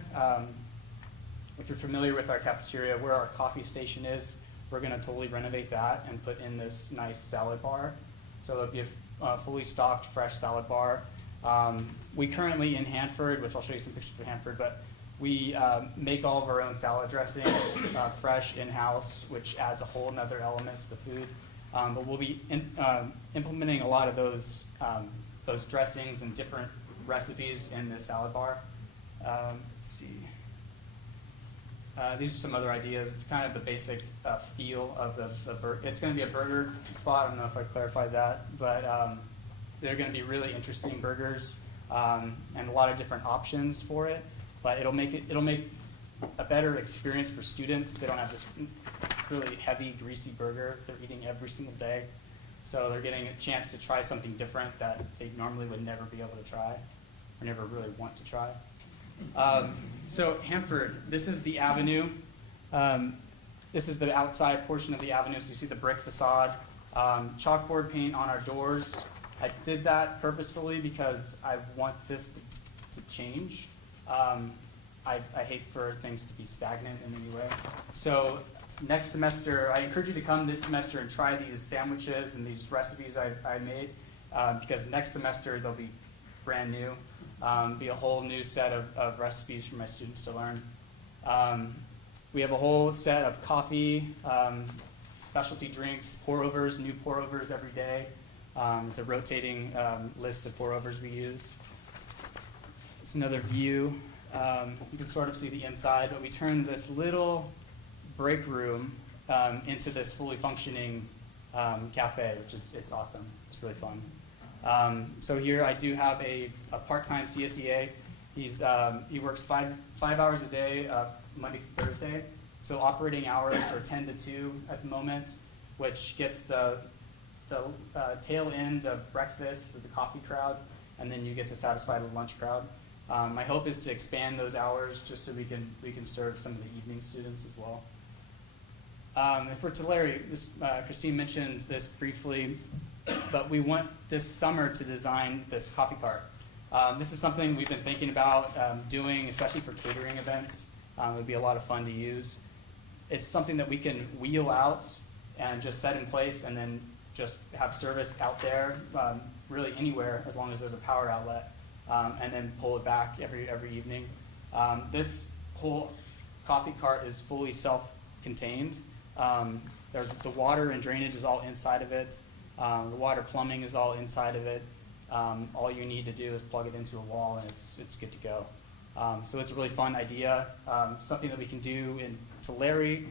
If you're familiar with our cafeteria, where our coffee station is, we're going to totally renovate that and put in this nice salad bar. So it'll be a fully stocked, fresh salad bar. We currently in Hanford, which I'll show you some pictures of Hanford, but we make all of our own salad dressings, fresh in-house, which adds a whole nother element to the food. But we'll be implementing a lot of those dressings and different recipes in this salad bar. Let's see. These are some other ideas, kind of the basic feel of the burger. It's going to be a burger spot. I don't know if I clarified that, but they're going to be really interesting burgers and a lot of different options for it. But it'll make a better experience for students. They don't have this really heavy, greasy burger they're eating every single day. So they're getting a chance to try something different that they normally would never be able to try or never really want to try. So Hanford, this is the avenue. This is the outside portion of the avenue, so you see the brick facade. Chalkboard paint on our doors. I did that purposefully because I want this to change. I hate for things to be stagnant in any way. So next semester, I encourage you to come this semester and try these sandwiches and these recipes I made, because next semester they'll be brand new. Be a whole new set of recipes for my students to learn. We have a whole set of coffee, specialty drinks, pour-overs, new pour-overs every day. It's a rotating list of pour-overs we use. It's another view. You can sort of see the inside, but we turned this little break room into this fully functioning cafe, it's awesome. It's really fun. So here I do have a part-time CSEA. He works five hours a day, Monday through Thursday. So operating hours are 10 to 2 at the moment, which gets the tail end of breakfast for the coffee crowd, and then you get to satisfy the lunch crowd. My hope is to expand those hours just so we can serve some of the evening students as well. And for Tulare, Christine mentioned this briefly, but we want this summer to design this coffee cart. This is something we've been thinking about doing, especially for catering events. It would be a lot of fun to use. It's something that we can wheel out and just set in place and then just have service out there, really anywhere, as long as there's a power outlet, and then pull it back every evening. This whole coffee cart is fully self-contained. There's the water and drainage is all inside of it. The water plumbing is all inside of it. All you need to do is plug it into a wall and it's good to go. So it's a really fun idea, something that we can do in Tulare,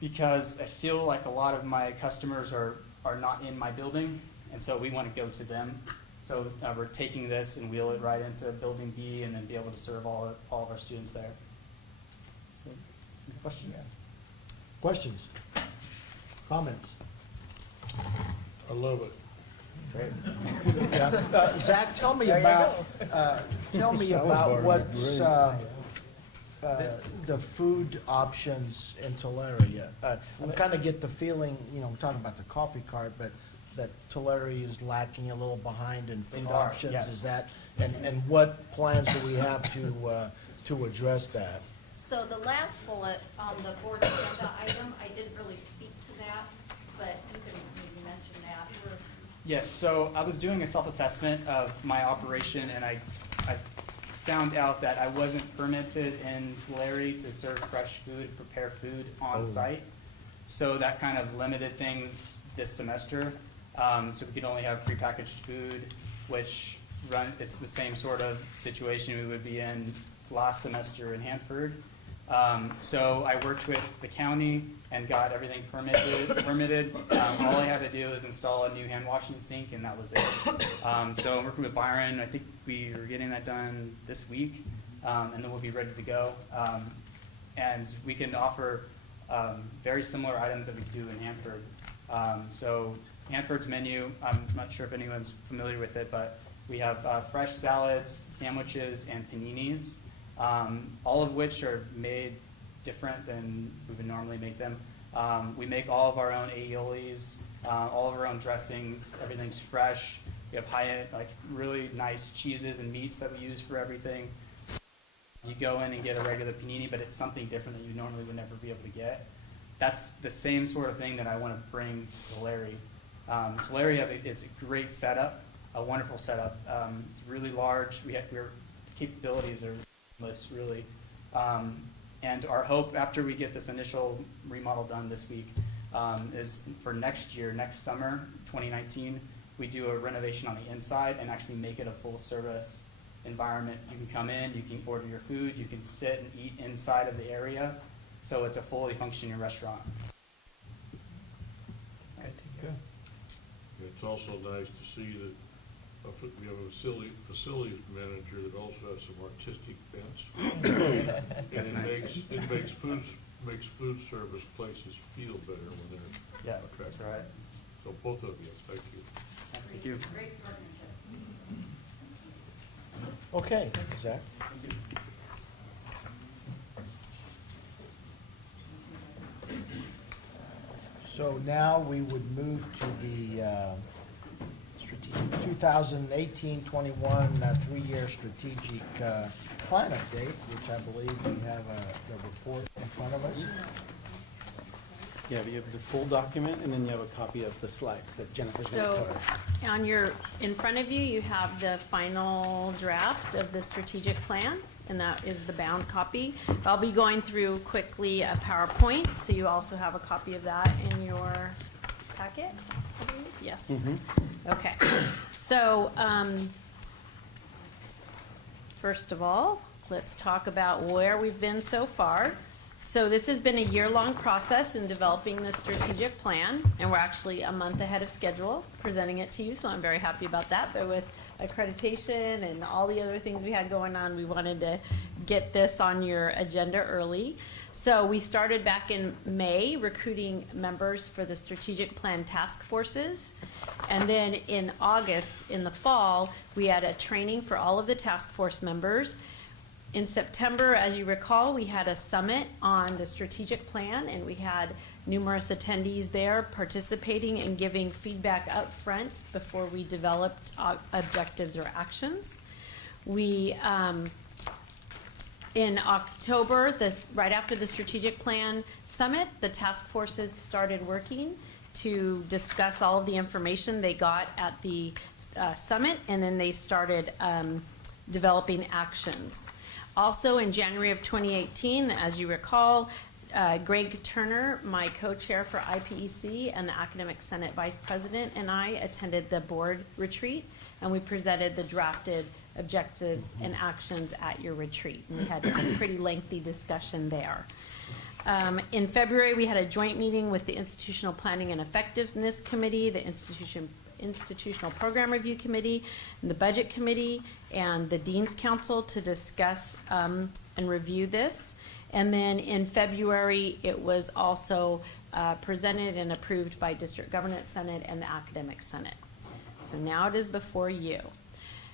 because I feel like a lot of my customers are not in my building, and so we want to go to them. So we're taking this and wheel it right into building B and then be able to serve all of our students there. So, any questions? Questions? Comments? I love it. Great. Yeah. Zach, tell me about what's the food options in Tulare. I kind of get the feeling, we're talking about the coffee cart, but that Tulare is lacking a little behind in food options. Yes. Is that, and what plans do we have to address that? So the last bullet on the board agenda item, I didn't really speak to that, but you can maybe mention that. Yes, so I was doing a self-assessment of my operation, and I found out that I wasn't permitted in Tulare to serve fresh food, prepare food on site. So that kind of limited things this semester. So we could only have prepackaged food, which it's the same sort of situation we would be in last semester in Hanford. So I worked with the county and got everything permitted. All I had to do was install a new hand washing sink, and that was it. So I'm working with Byron. I think we are getting that done this week, and then we'll be ready to go. And we can offer very similar items that we do in Hanford. So Hanford's menu, I'm not sure if anyone's familiar with it, but we have fresh salads, sandwiches, and paninis, all of which are made different than we would normally make them. We make all of our own aiolis, all of our own dressings, everything's fresh. We have high-end, like really nice cheeses and meats that we use for everything. You go in and get a regular panini, but it's something different that you normally would never be able to get. That's the same sort of thing that I want to bring to Tulare. Tulare it's a great setup, a wonderful setup. It's really large. Our capabilities are endless, really. And our hope after we get this initial remodel done this week is for next year, next summer, 2019, we do a renovation on the inside and actually make it a full service environment. You can come in, you can order your food, you can sit and eat inside of the area. So it's a fully functioning restaurant. It's also nice to see that we have a facilities manager that also has some artistic bents. That's and nice. it makes food service places feel better when they're Yeah, that's right. So both of you, thank you. Thank you. Great partnership. Okay, thank you, Zach. So now we would move to the 2018-21 three-year strategic plan update, which I believe we have the report in front of us. Yeah, you have the full document, and then you have a copy of the slides that Jennifer's going to So cover. in front of you, you have the final draft of the strategic plan, and that is the bound copy. I'll be going through quickly a PowerPoint, so you also have a copy of that in your packet, I believe? Yes. Okay. So, first of all, let's talk about where we've been so far. So this has been a year-long process in developing the strategic plan, and we're actually a month ahead of schedule presenting it to you, so I'm very happy about that. But with accreditation and all the other things we had going on, we wanted to get this on your agenda early. So we started back in May recruiting members for the strategic plan task forces. And then in August, in the fall, we had a training for all of the task force members. In September, as you recall, we had a summit on the strategic plan, and we had numerous attendees there participating and giving feedback up front before we developed objectives or actions. We, in October, right after the strategic plan summit, the task forces started working to discuss all of the information they got at the summit, and then they started developing actions. Also, in January of 2018, as you recall, Greg Turner, my co-chair for IPEC and the Academic Senate Vice President, and I attended the board retreat, and we presented the drafted objectives and actions at your retreat. And we had a pretty lengthy discussion there. In February, we had a joint meeting with the Institutional Planning and Effectiveness Committee, the Institutional Program Review Committee, and the Budget Committee, and the Dean's Council to discuss and review this. And then in February, it was also presented and approved by District Governance Senate and the Academic Senate. So now it is before you.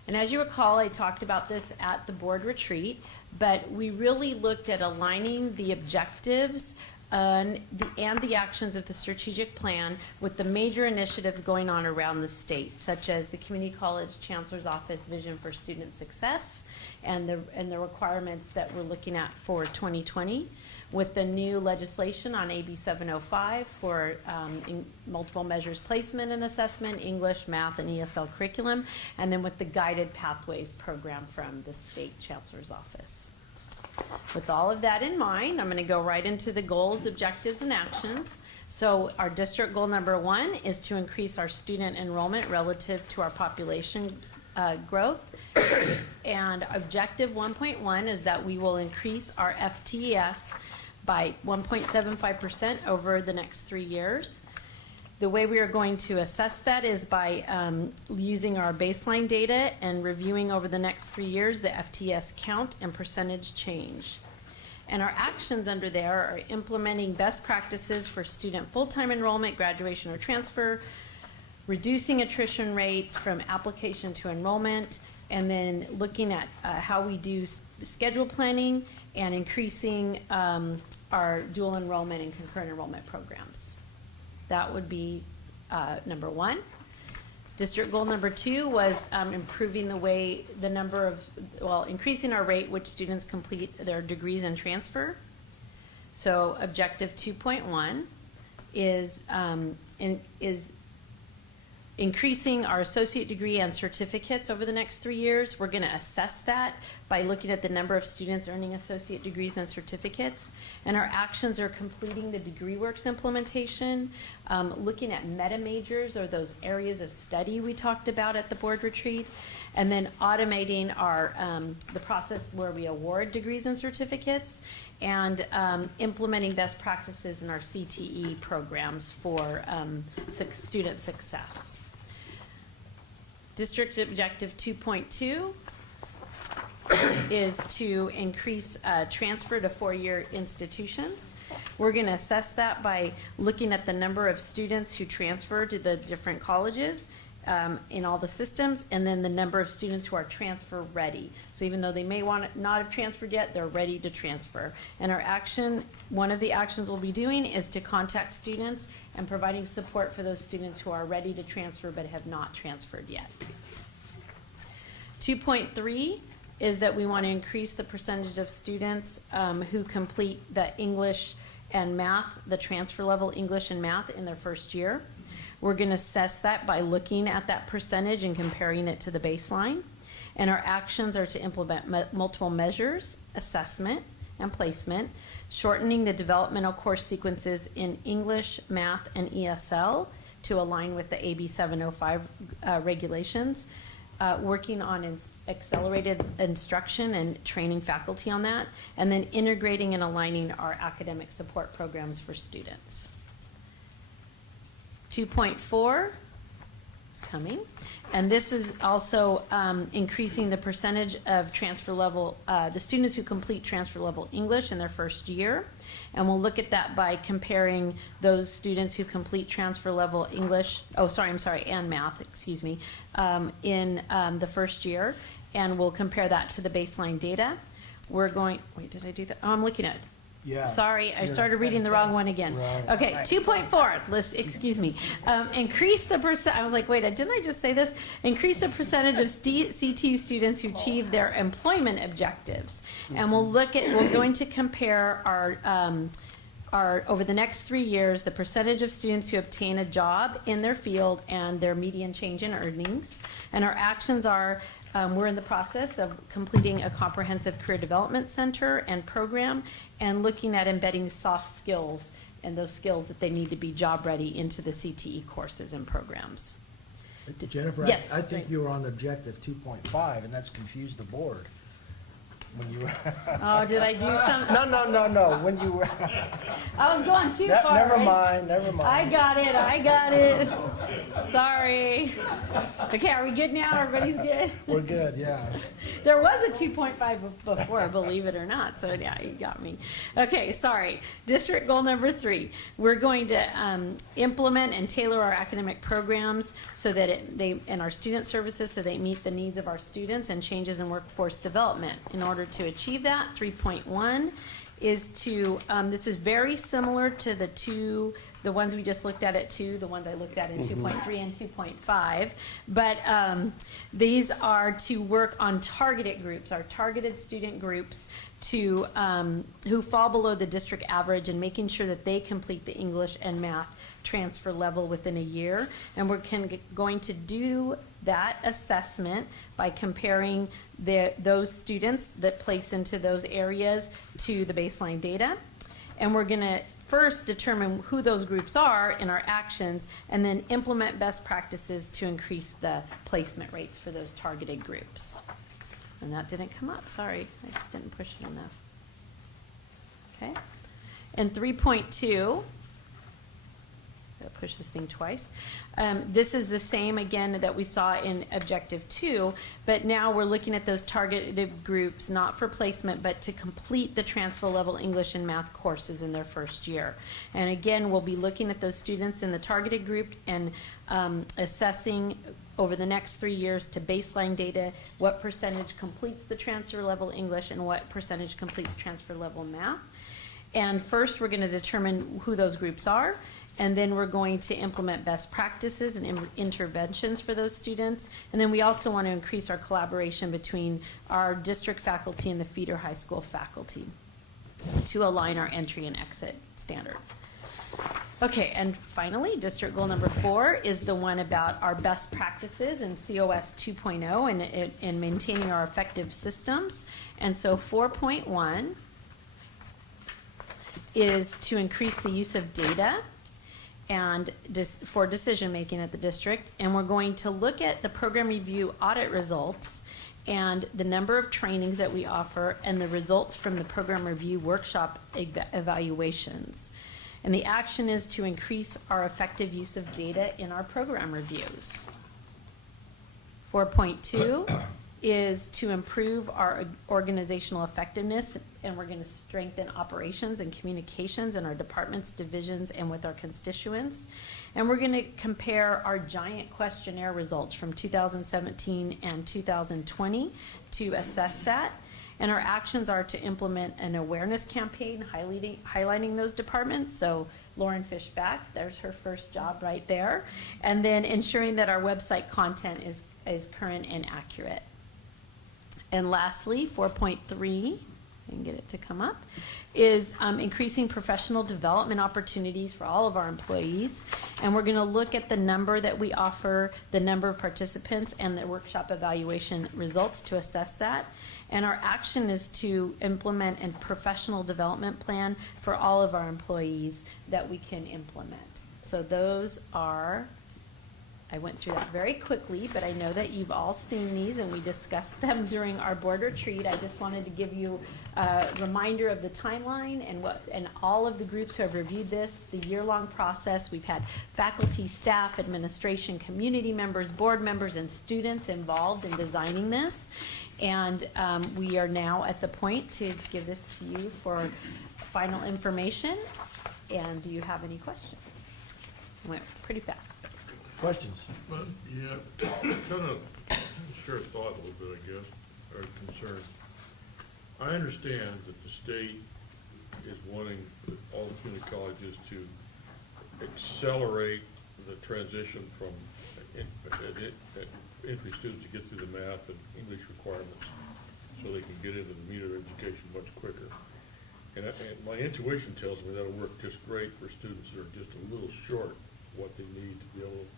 And as you recall, I talked about this at the board retreat, but we really looked at aligning the objectives and the actions of the strategic plan with the major initiatives going on around the state, such as the Community College Chancellor's Office Vision for Student Success and the requirements that we're looking at for 2020, with the new legislation on AB 705 for multiple measures placement and assessment, English, math, and ESL curriculum, and then with the Guided Pathways program from the State Chancellor's Office. With all of that in mind, I'm going to go right into the goals, objectives, and actions. So our district goal number 1 is to increase our student enrollment relative to our population growth. And objective 1.1 is that we will increase our FTES by 1.75% over the next 3 years. The way we are going to assess that is by using our baseline data and reviewing over the next 3 years the FTS count and percentage change. And our actions under there are implementing best practices for student full-time enrollment, graduation or transfer, reducing attrition rates from application to enrollment, and then looking at how we do schedule planning and increasing our dual enrollment and concurrent enrollment programs. That would be number 1. District goal number 2 was improving increasing our rate which students complete their degrees and transfer. So objective 2.1 is increasing our associate degree and certificates over the next 3 years. We're going to assess that by looking at the number of students earning associate degrees and certificates. And our actions are completing the degree works implementation, looking at meta majors or those areas of study we talked about at the board retreat, and then automating our the process where we award degrees and certificates, and implementing best practices in our CTE programs for student success. District Objective 2.2 is to increase transfer to 4-year institutions. We're going to assess that by looking at the number of students who transfer to the different colleges in all the systems, and then the number of students who are transfer ready. So even though they may not have transferred yet, they're ready to transfer. And our action, one of the actions we'll be doing is to contact students and providing support for those students who are ready to transfer but have not transferred yet. 2.3 is that we want to increase the percentage of students who complete the English and math, the transfer level English and math in their first year. We're going to assess that by looking at that percentage and comparing it to the baseline. And our actions are to implement multiple measures, assessment, and placement, shortening the developmental course sequences in English, math, and ESL to align with the AB 705 regulations, working on accelerated instruction and training faculty on that, and then integrating and aligning our academic support programs for students. 2.4 is coming, and this is also increasing the percentage of transfer level, the students who complete transfer level English in their first year, and we'll look at that by comparing those students who complete transfer level English, and math, in the first year, and we'll compare that to the baseline data. We're going, wait, did I do that? Oh, I'm looking at it. Yeah. Sorry, I started reading the wrong one again. Right. Okay, 2.4, excuse me. Increase the percent, I was like, wait, didn't I just say this? Increase the percentage of CTU students who achieve their employment objectives. And we're going to compare our over the next 3 years, the percentage of students who obtain a job in their field and their median change in earnings. And our actions are, we're in the process of completing a comprehensive career development center and program, and looking at embedding soft skills and those skills that they need to be job ready into the CTE courses and programs. Jennifer, Yes, I think you were on objective 2.5, and that's confused the board. When you Oh, did I do something? No. When you were. I was going too far. Never right? mind. I got it. Sorry. Okay, are we good now? Everybody's good? We're good, yeah. There was a 2.5 before, believe it or not, so yeah, you got me. Okay, sorry. District goal number 3. We're going to implement and tailor our academic programs so that and our student services so they meet the needs of our students and changes in workforce development. In order to achieve that, 3.1 is to, this is very similar to the ones we just looked at 2, the ones I looked at in 2.3 and 2.5, but these are to work on targeted groups, our targeted student groups to who fall below the district average, and making sure that they complete the English and math transfer level within a year. And we're going to do that assessment by comparing those students that place into those areas to the baseline data. And we're going to first determine who those groups are in our actions, and then implement best practices to increase the placement rates for those targeted groups. And that didn't come up, sorry, I just didn't push it enough. Okay, and 3.2, I'll push this thing twice. This is the same again that we saw in objective 2, but now we're looking at those targeted groups, not for placement, but to complete the transfer level English and math courses in their first year. And again, we'll be looking at those students in the targeted group and assessing over the next 3 years to baseline data, what percentage completes the transfer level English and what percentage completes transfer level math. And first, we're going to determine who those groups are, and then we're going to implement best practices and interventions for those students. And then we also want to increase our collaboration between our district faculty and the feeder high school faculty to align our entry and exit standards. Okay, and finally, district goal number 4 is the one about our best practices in COS 2.0 and in maintaining our effective systems. And so 4.1 is to increase the use of data and for decision-making at the district. And we're going to look at the program review audit results and the number of trainings that we offer and the results from the program review workshop evaluations. And the action is to increase our effective use of data in our program reviews. 4.2 is to improve our organizational effectiveness, and we're going to strengthen operations and communications in our departments, divisions, and with our constituents. And we're going to compare our giant questionnaire results from 2017 and 2020 to assess that. And our actions are to implement an awareness campaign highlighting those departments. So Lauren Hvac, there's her first job right there. And then ensuring that our website content is current and accurate. And lastly, 4.3, I can get it to come up, is increasing professional development opportunities for all of our employees. And we're going to look at the number that we offer, the number of participants, and the workshop evaluation results to assess that. And our action is to implement a professional development plan for all of our employees that we can implement. So those are, I went through that very quickly, but I know that you've all seen these and we discussed them during our board retreat. I just wanted to give you a reminder of the timeline and all of the groups who have reviewed this, the year-long process. We've had faculty, staff, administration, community members, board members, and students involved in designing this. And we are now at the point to give this to you for final information. And do you have any questions? I went pretty fast. Questions? Well, yeah, kind of share a thought a little bit, I guess, or concern. I understand that the state is wanting all the community colleges to accelerate the transition from entry students to get through the math and English requirements so they can get into the meat of education much quicker. And my intuition tells me that'll work just great for students that are just a little short what they need to be able to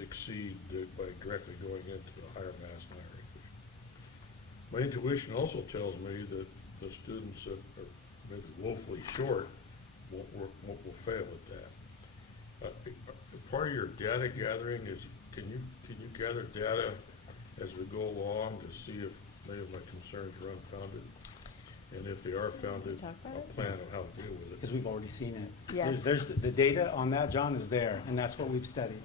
succeed by directly going into the higher math and higher English. My intuition also tells me that the students that are maybe woefully short will fail at that. Part of your data gathering is, can you gather data as we go along to see if many of my concerns are unfounded? And if they are founded, a plan of how to deal with it. Because we've already seen it. Yes. There's the data on that, John, is there, and that's what we've studied.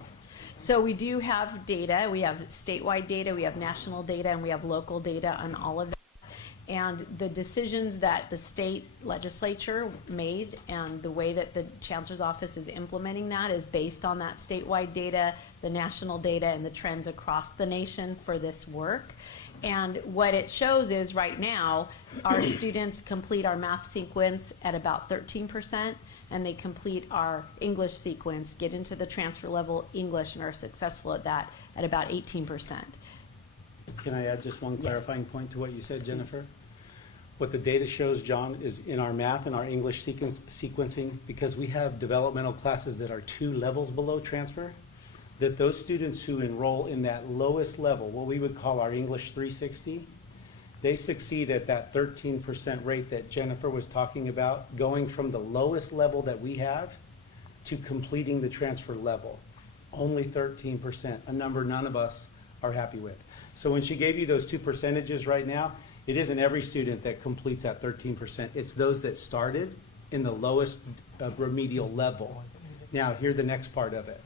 So we do have data. We have statewide data, we have national data, and we have local data on all of that. And the decisions that the state legislature made and the way that the chancellor's office is implementing that is based on that statewide data, the national data, and the trends across the nation for this work. And what it shows is right now, our students complete our math sequence at about 13%, and they complete our English sequence, get into the transfer level English, and are successful at that at about 18%. Can I add just one clarifying point to what you said, Jennifer? What the data shows, John, is in our math and our English sequencing, because we have developmental classes that are 2 levels below transfer, that those students who enroll in that lowest level, what we would call our English 360, they succeed at that 13% rate that Jennifer was talking about, going from the lowest level that we have to completing the transfer level. Only 13%, a number none of us are happy with. So when she gave you those 2 percentages right now, it isn't every student that completes at 13%. It's those that started in the lowest remedial level. Now, here's the next part of it.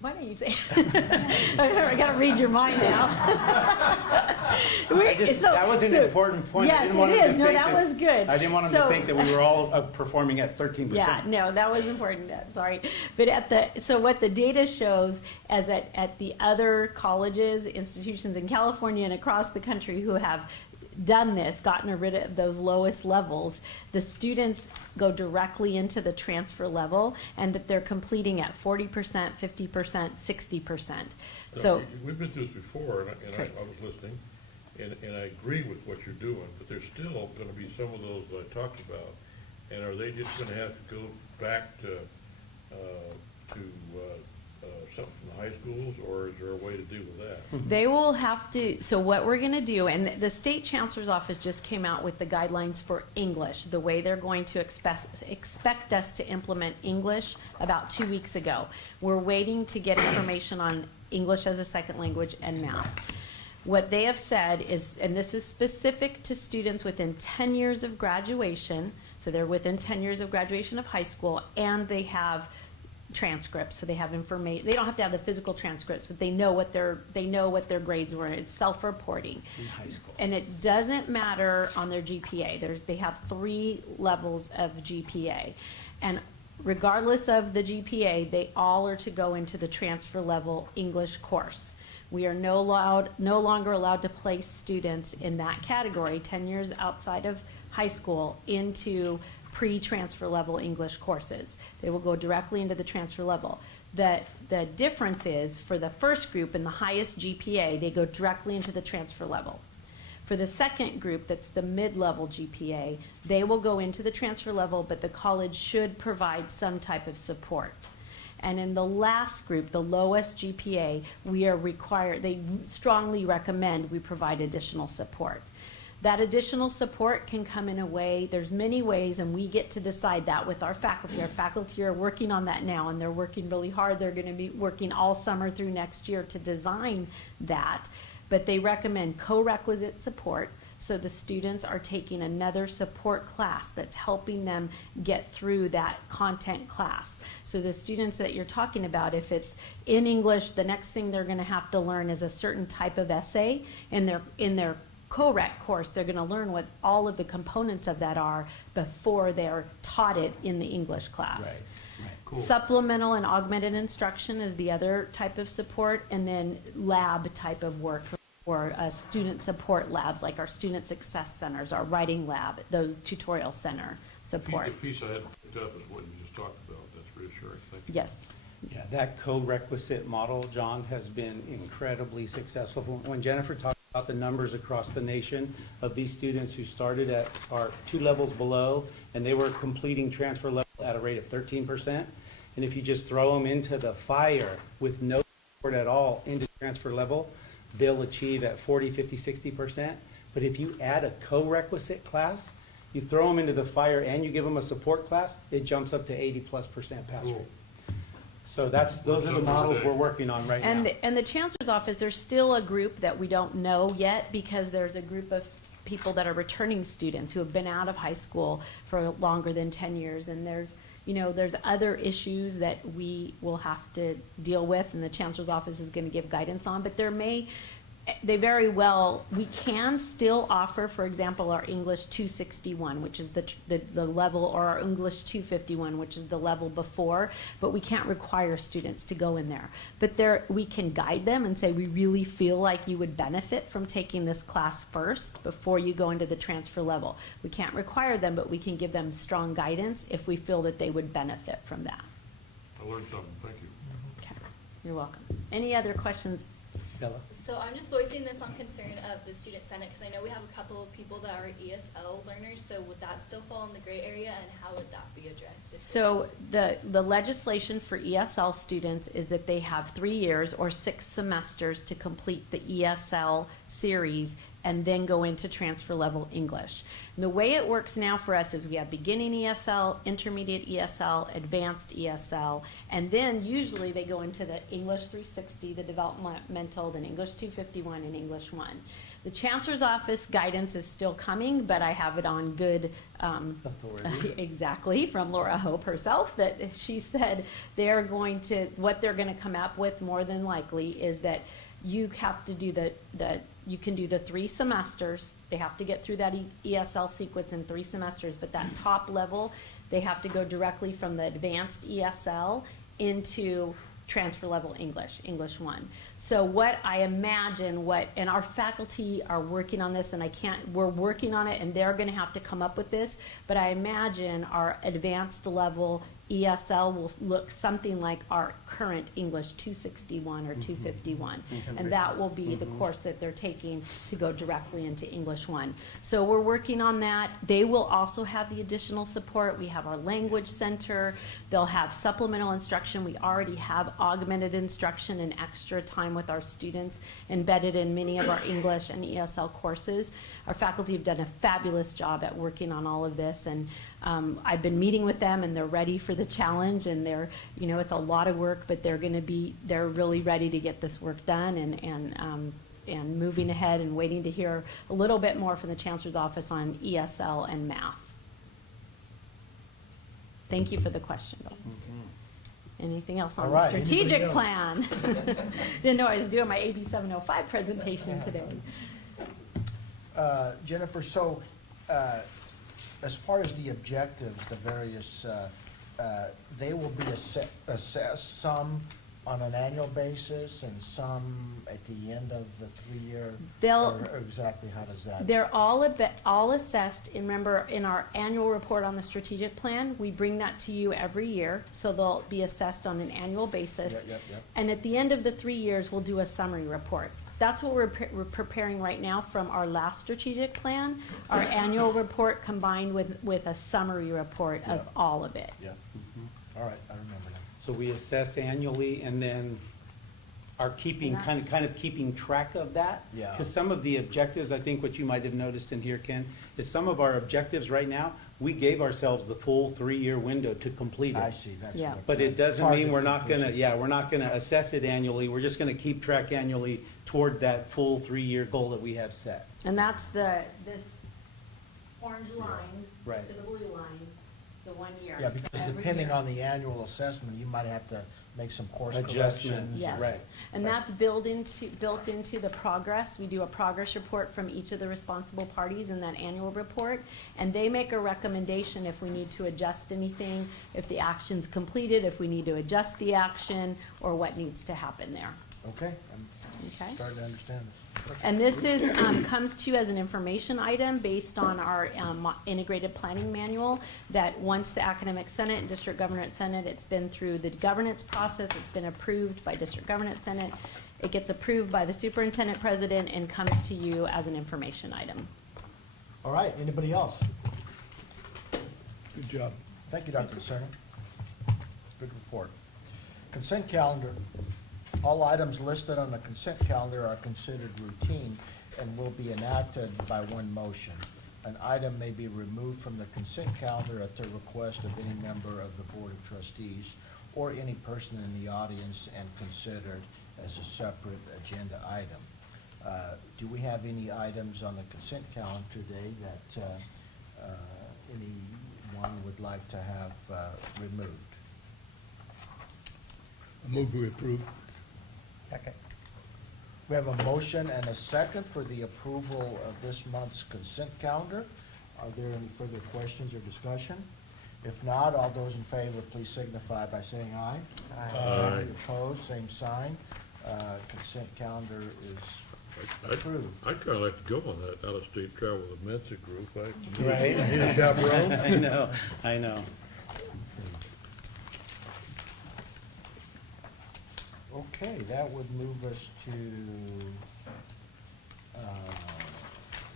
Why don't you say? I gotta read your mind now. That was an important point. I Yes, didn't want it them to is. No, think that was good. I didn't want them to think that we were all performing at 13%. Yeah, no, that was important, sorry. But so what the data shows is that at the other colleges, institutions in California and across the country who have done this, gotten rid of those lowest levels, the students go directly into the transfer level, and that they're completing at 40%, 50%, 60%. So We've been through this before, and I Correct. was listening, and I agree with what you're doing, but there's still gonna be some of those that I talked about. And are they just gonna have to go back to something from the high schools, or is there a way to deal with that? they will have to, so what we're gonna do, and the state chancellor's office just came out with the guidelines for English, the way they're going to expect us to implement English about 2 weeks ago. We're waiting to get information on English as a second language and math. What they have said is, and this is specific to students within 10 years of graduation, so they're within 10 years of graduation of high school, and they have transcripts, so they have information. They don't have to have the physical transcripts, but they know what their grades were. It's self-reporting. In high school. And it doesn't matter on their GPA. They have 3 levels of GPA. And regardless of the GPA, they all are to go into the transfer level English course. We are no longer allowed to place students in that category, 10 years outside of high school, into pre-transfer level English courses. They will go directly into the transfer level. The difference is, for the first group in the highest GPA, they go directly into the transfer level. For the second group, that's the mid-level GPA, they will go into the transfer level, but the college should provide some type of support. And in the last group, the lowest GPA, they strongly recommend we provide additional support. That additional support can come in a way, there's many ways, and we get to decide that with our faculty. Our faculty are working on that now, and they're working really hard. They're gonna be working all summer through next year to design that. But they recommend co-requisite support, so the students are taking another support class that's helping them get through that content class. So the students that you're talking about, if it's in English, the next thing they're gonna have to learn is a certain type of essay. In their co-rec course, they're gonna learn what all of the components of that are before they're taught it in the English class. Right, cool. Supplemental and augmented instruction is the other type of support, and then lab type of work, or student support labs, like our student success centers, our writing lab, those tutorial center support. The piece I had picked up is what you just talked about. That's reassuring. Thank you. Yes. Yeah, that co-requisite model, John, has been incredibly successful. When Jennifer talked about the numbers across the nation of these students who started at our 2 levels below, and they were completing transfer level at a rate of 13%. And if you just throw them into the fire with no support at all into transfer level, they'll achieve at 40, 50, 60%. But if you add a co-requisite class, you throw them into the fire and you give them a support class, it jumps up to 80+% pass rate. So those are the models we're working on right now. And the chancellor's office, there's still a group that we don't know yet, because there's a group of people that are returning students who have been out of high school for longer than 10 years. And there's other issues that we will have to deal with, and the chancellor's office is gonna give guidance on, but we can still offer, for example, our English 261, which is the level, or our English 251, which is the level before, but we can't require students to go in there. But we can guide them and say, we really feel like you would benefit from taking this class first before you go into the transfer level. We can't require them, but we can give them strong guidance if we feel that they would benefit from that. I learned something. Thank you. Okay, you're welcome. Any other questions? Bella? So I'm just voicing this on concern of the Student Senate, because I know we have a couple of people that are ESL learners, so would that still fall in the gray area, and how would that be addressed? So the legislation for ESL students is that they have 3 years or 6 semesters to complete the ESL series and then go into transfer level English. And the way it works now for us is we have beginning ESL, intermediate ESL, advanced ESL, and then usually they go into the English 360, the developmental, then English 251 and English 1. The Chancellor's Office guidance is still coming, but I have it on good, exactly, from Laura Hope herself, that she said they're going to, what they're gonna come up with more than likely is that you have to do you can do the 3 semesters. They have to get through that ESL sequence in 3 semesters, but that top level, they have to go directly from the advanced ESL into transfer level English 1. So what I imagine, and our faculty are working on this, and we're working on it, and they're gonna have to come up with this, but I imagine our advanced level ESL will look something like our current English 261 or 251. And that will be the course that they're taking to go directly into English 1. So we're working on that. They will also have the additional support. We have our language center. They'll have supplemental instruction. We already have augmented instruction and extra time with our students embedded in many of our English and ESL courses. Our faculty have done a fabulous job at working on all of this, and I've been meeting with them, and they're ready for the challenge, and they're, it's a lot of work, but they're really ready to get this work done, and moving ahead and waiting to hear a little bit more from the Chancellor's Office on ESL and math. Thank you for the question, Bill. Anything else on All the right, strategic anybody plan? Didn't know I was doing my AB 705 presentation today. Jennifer, so as far as the objectives, the various, they will be assessed, some on an annual basis and some at the end of the 3-year? Or exactly how does that? They're all assessed, and remember, in our annual report on the strategic plan, we bring that to you every year, so they'll be assessed on an annual basis. Yep. And at the end of the 3 years, we'll do a summary report. That's what we're preparing right now from our last strategic plan, our annual report combined with a summary report of all of it. Yeah. All right, I remember now. So we assess annually and then are keeping, kind of keeping track of that? Yeah. Because some of the objectives, I think what you might have noticed in here, Ken, is some of our objectives right now, we gave ourselves the full 3-year window to complete it. I see, that's Yeah. what. But it doesn't mean we're not Target gonna, we're not gonna assess it annually. We're just gonna keep track annually toward that full 3-year goal that we have set. And that's this orange line Right. to the blue line, the 1 year. Yeah, So because every depending year. on the annual assessment, you might have to make some course Adjustments. corrections. Yes, Right. and that's built into the progress. We do a progress report from each of the responsible parties in that annual report, and they make a recommendation if we need to adjust anything, if the action's completed, if we need to adjust the action, or what needs to happen there. Okay, I'm Okay? starting to understand this. And this is, comes to you as an information item based on our integrated planning manual, that once the Academic Senate and District Governance Senate, it's been through the governance process, it's been approved by District Governance Senate, it gets approved by the Superintendent President and comes to you as an information item. All right, anybody else? Good job. Thank you, Dr. Lucerna. Good report. Consent calendar. All items listed on the consent calendar are considered routine and will be enacted by one motion. An item may be removed from the consent calendar at the request of any member of the Board of Trustees or any person in the audience and considered as a separate agenda item. Do we have any items on the consent calendar today that anyone would like to have removed? I move we approve. Second. We have a motion and a second for the approval of this month's consent calendar. Are there any further questions or discussion? If not, all those in favor, please signify by saying aye. Aye. Opposed, same sign. Consent calendar is approved. I'd kind of like to go on that out-of-state travel with Mensa group. Right. Need a chaperone? I know. Okay, that would move us to,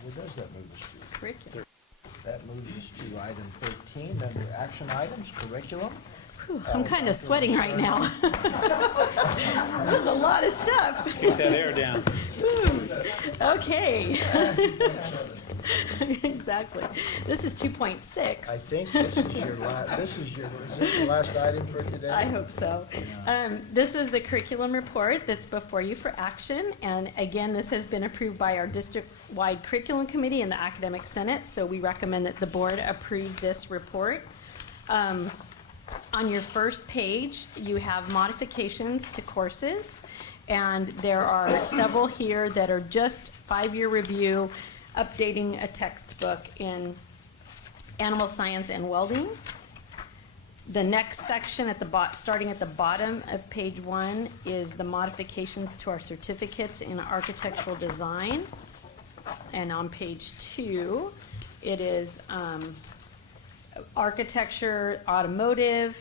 where does that move us to? Curriculum. That moves us to item 13, under action items, curriculum. Whew, I'm kind of sweating right now. There's a lot of stuff. Get that air down. Ooh, okay. Exactly. This is 2.6. I think this is your is this your last item for today? I hope so. This is the curriculum report that's before you for action. And again, this has been approved by our district-wide curriculum committee and the academic senate. So we recommend that the board approve this report. On your first page, you have modifications to courses. And there are several here that are just 5-year review, updating a textbook in animal science and welding. The next section at the starting at the bottom of page 1 is the modifications to our certificates in architectural design. And on page 2, it is architecture, automotive,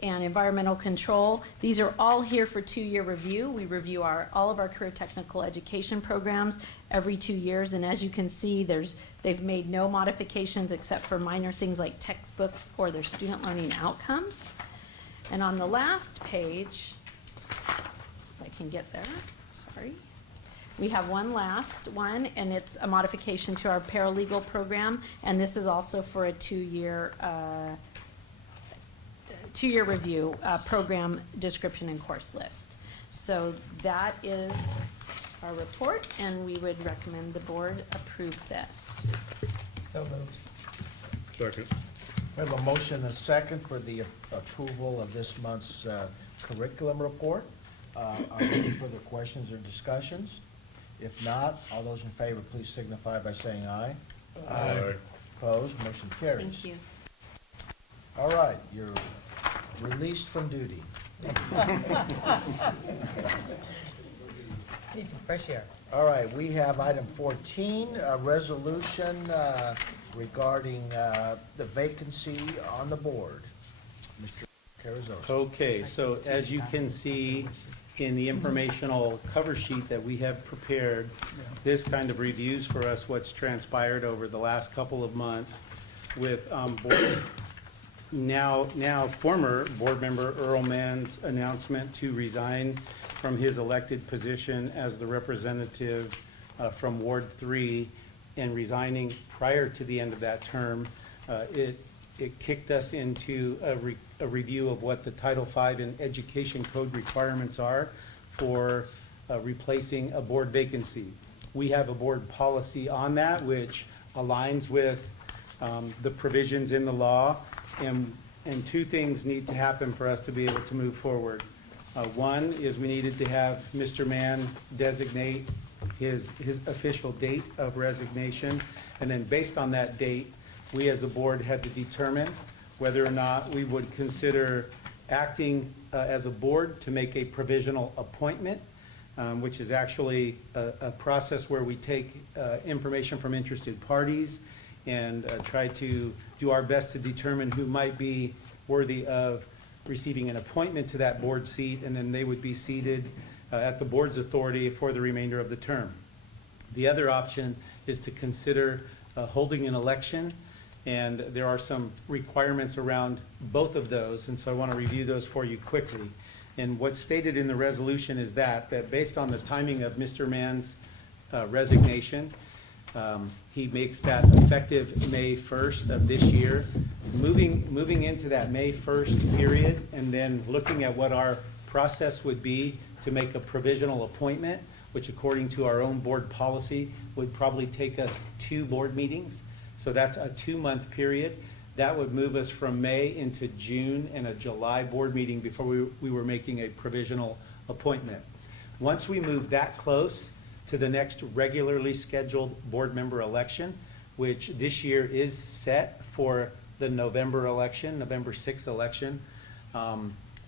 and environmental control. These are all here for 2-year review. We review all of our career technical education programs every 2 years, and as you can see, they've made no modifications except for minor things like textbooks or their student learning outcomes. And on the last page, if I can get there, sorry. We have one last one, and it's a modification to our paralegal program, and this is also for a 2-year review, program description and course list. So that is our report, and we would recommend the board approve this. So moved. Second. We have a motion and a second for the approval of this month's curriculum report. Are there any further questions or discussions? If not, all those in favor, please signify by saying aye. Aye. Opposed, motion carries. Thank you. All right, you're released from duty. Need some fresh air. All right, we have item 14, a resolution regarding the vacancy on the board. Mr. Carrizosa. Okay, so as you can see in the informational cover sheet that we have prepared, this kind of reviews for us what's transpired over the last couple of months with now former board member Earl Mann's announcement to resign from his elected position as the representative from Ward 3 and resigning prior to the end of that term. It kicked us into a review of what the Title V and Education Code requirements are for replacing a board vacancy. We have a board policy on that which aligns with the provisions in the law, and two things need to happen for us to be able to move forward. One is we needed to have Mr. Mann designate his official date of resignation, and then based on that date, we as a board had to determine whether or not we would consider acting as a board to make a provisional appointment, which is actually a process where we take information from interested parties and try to do our best to determine who might be worthy of receiving an appointment to that board seat, and then they would be seated at the board's authority for the remainder of the term. The other option is to consider holding an election, and there are some requirements around both of those, and so I want to review those for you quickly. And what's stated in the resolution is that based on the timing of Mr. Mann's resignation, he makes that effective May 1st of this year. Moving into that May 1st period, and then looking at what our process would be to make a provisional appointment, which according to our own board policy would probably take us 2 board meetings. So that's a 2-month period. That would move us from May into June and a July board meeting before we were making a provisional appointment. Once we move that close to the next regularly scheduled board member election, which this year is set for the November election, November 6th election,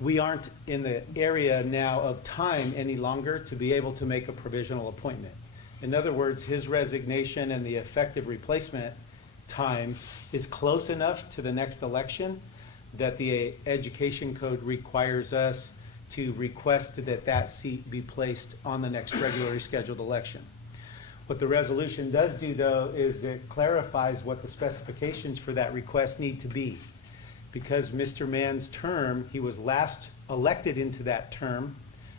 we aren't in the area now of time any longer to be able to make a provisional appointment. In other words, his resignation and the effective replacement time is close enough to the next election that the Education Code requires us to request that seat be placed on the next regularly scheduled election. What the resolution does do, though, is it clarifies what the specifications for that request need to be. Because Mr. Mann's term, he was last elected into that term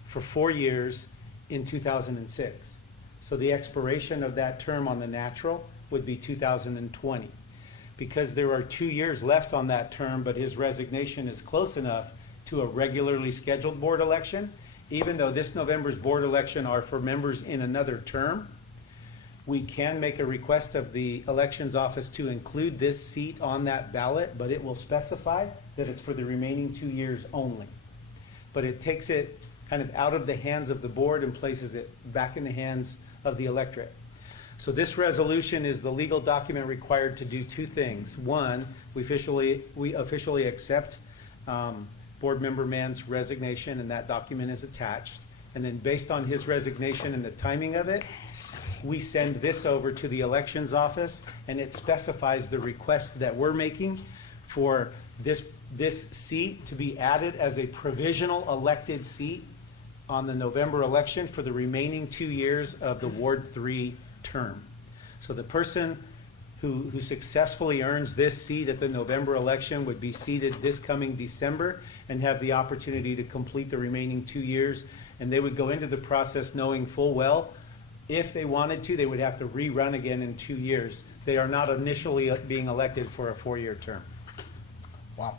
for 4 years in 2006. So the expiration of that term on the natural would be 2020. Because there are 2 years left on that term, but his resignation is close enough to a regularly scheduled board election, even though this November's board election are for members in another term, we can make a request of the elections office to include this seat on that ballot, but it will specify that it's for the remaining 2 years only. But it takes it kind of out of the hands of the board and places it back in the hands of the electorate. So this resolution is the legal document required to do two things. One, we officially accept Board Member Mann's resignation, and that document is attached. And then based on his resignation and the timing of it, we send this over to the elections office, and it specifies the request that we're making for this seat to be added as a provisional elected seat on the November election for the remaining 2 years of the Ward 3 term. So the person who successfully earns this seat at the November election would be seated this coming December and have the opportunity to complete the remaining 2 years. And they would go into the process knowing full well, if they wanted to, they would have to rerun again in 2 years. They are not initially being elected for a 4-year term. Wow.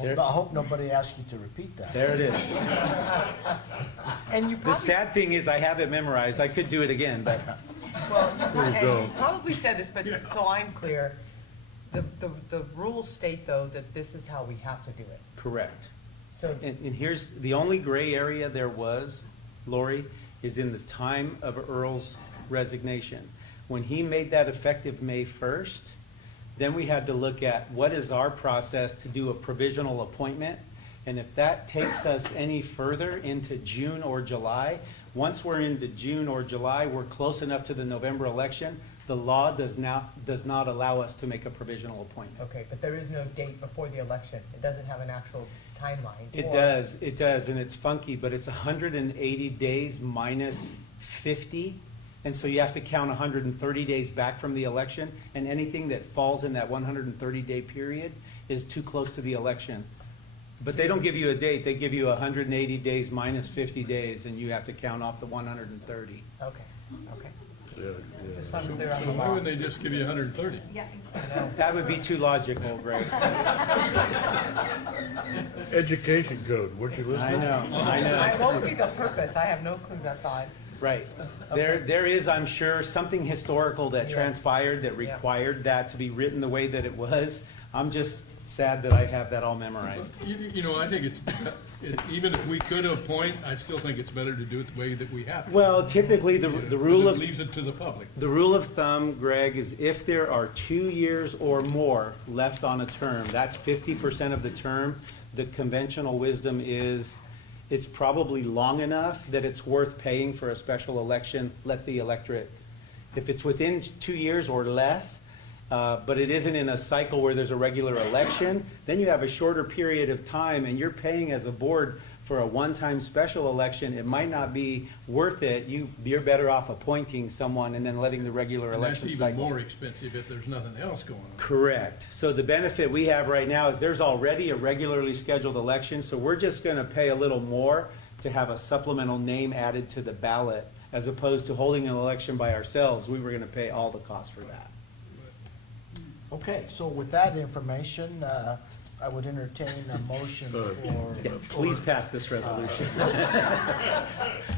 There- I hope nobody asks you to repeat that. There it is. And you The probably, sad thing is I have it memorized. I could do it again, but well, There you go. you probably said this, but so I'm clear, the rules state though that this is how we have to do it. correct. So, And here's, the only gray area there was, Lori, is in the time of Earl's resignation. When he made that effective May 1st, then we had to look at what is our process to do a provisional appointment. And if that takes us any further into June or July, once we're into June or July, we're close enough to the November election, the law does not allow us to make a provisional appointment. okay, but there is no date before the election. It doesn't have an actual timeline. It does, and it's funky, but it's 180 days minus 50, and so you have to count 130 days back from the election, and anything that falls in that 130-day period is too close to the election. But they don't give you a date, they give you 180 days minus 50 days, and you have to count off the 130. Okay, okay. Yeah, Just so I'm clear on So the why law. wouldn't they just give you 130? I know. That would be too logical, Greg. Education code, weren't you listening? I know. What would be the purpose? I have no clue, that's all. Right. There is, I'm sure, something historical that Yes. transpired that Yeah. required that to be written the way that it was. I'm just sad that I have that all memorized. You know, I think it's, even if we could appoint, I still think it's better to do it the way that we have. to. Well, typically, the rule But of, it leaves it to the public. the rule of thumb, Greg, is if there are 2 years or more left on a term, that's 50% of the term, the conventional wisdom is it's probably long enough that it's worth paying for a special election, let the electorate. If it's within 2 years or less, but it isn't in a cycle where there's a regular election, then you have a shorter period of time and you're paying as a board for a one-time special election. It might not be worth it. You're better off appointing someone and then letting the regular And that's election even cycle. more expensive if there's nothing else going on. Correct. So the benefit we have right now is there's already a regularly scheduled election, so we're just gonna pay a little more to have a supplemental name added to the ballot, as opposed to holding an election by ourselves. We were gonna pay all the costs for that. Okay, so with that information, I would entertain a motion for. Please pass this resolution.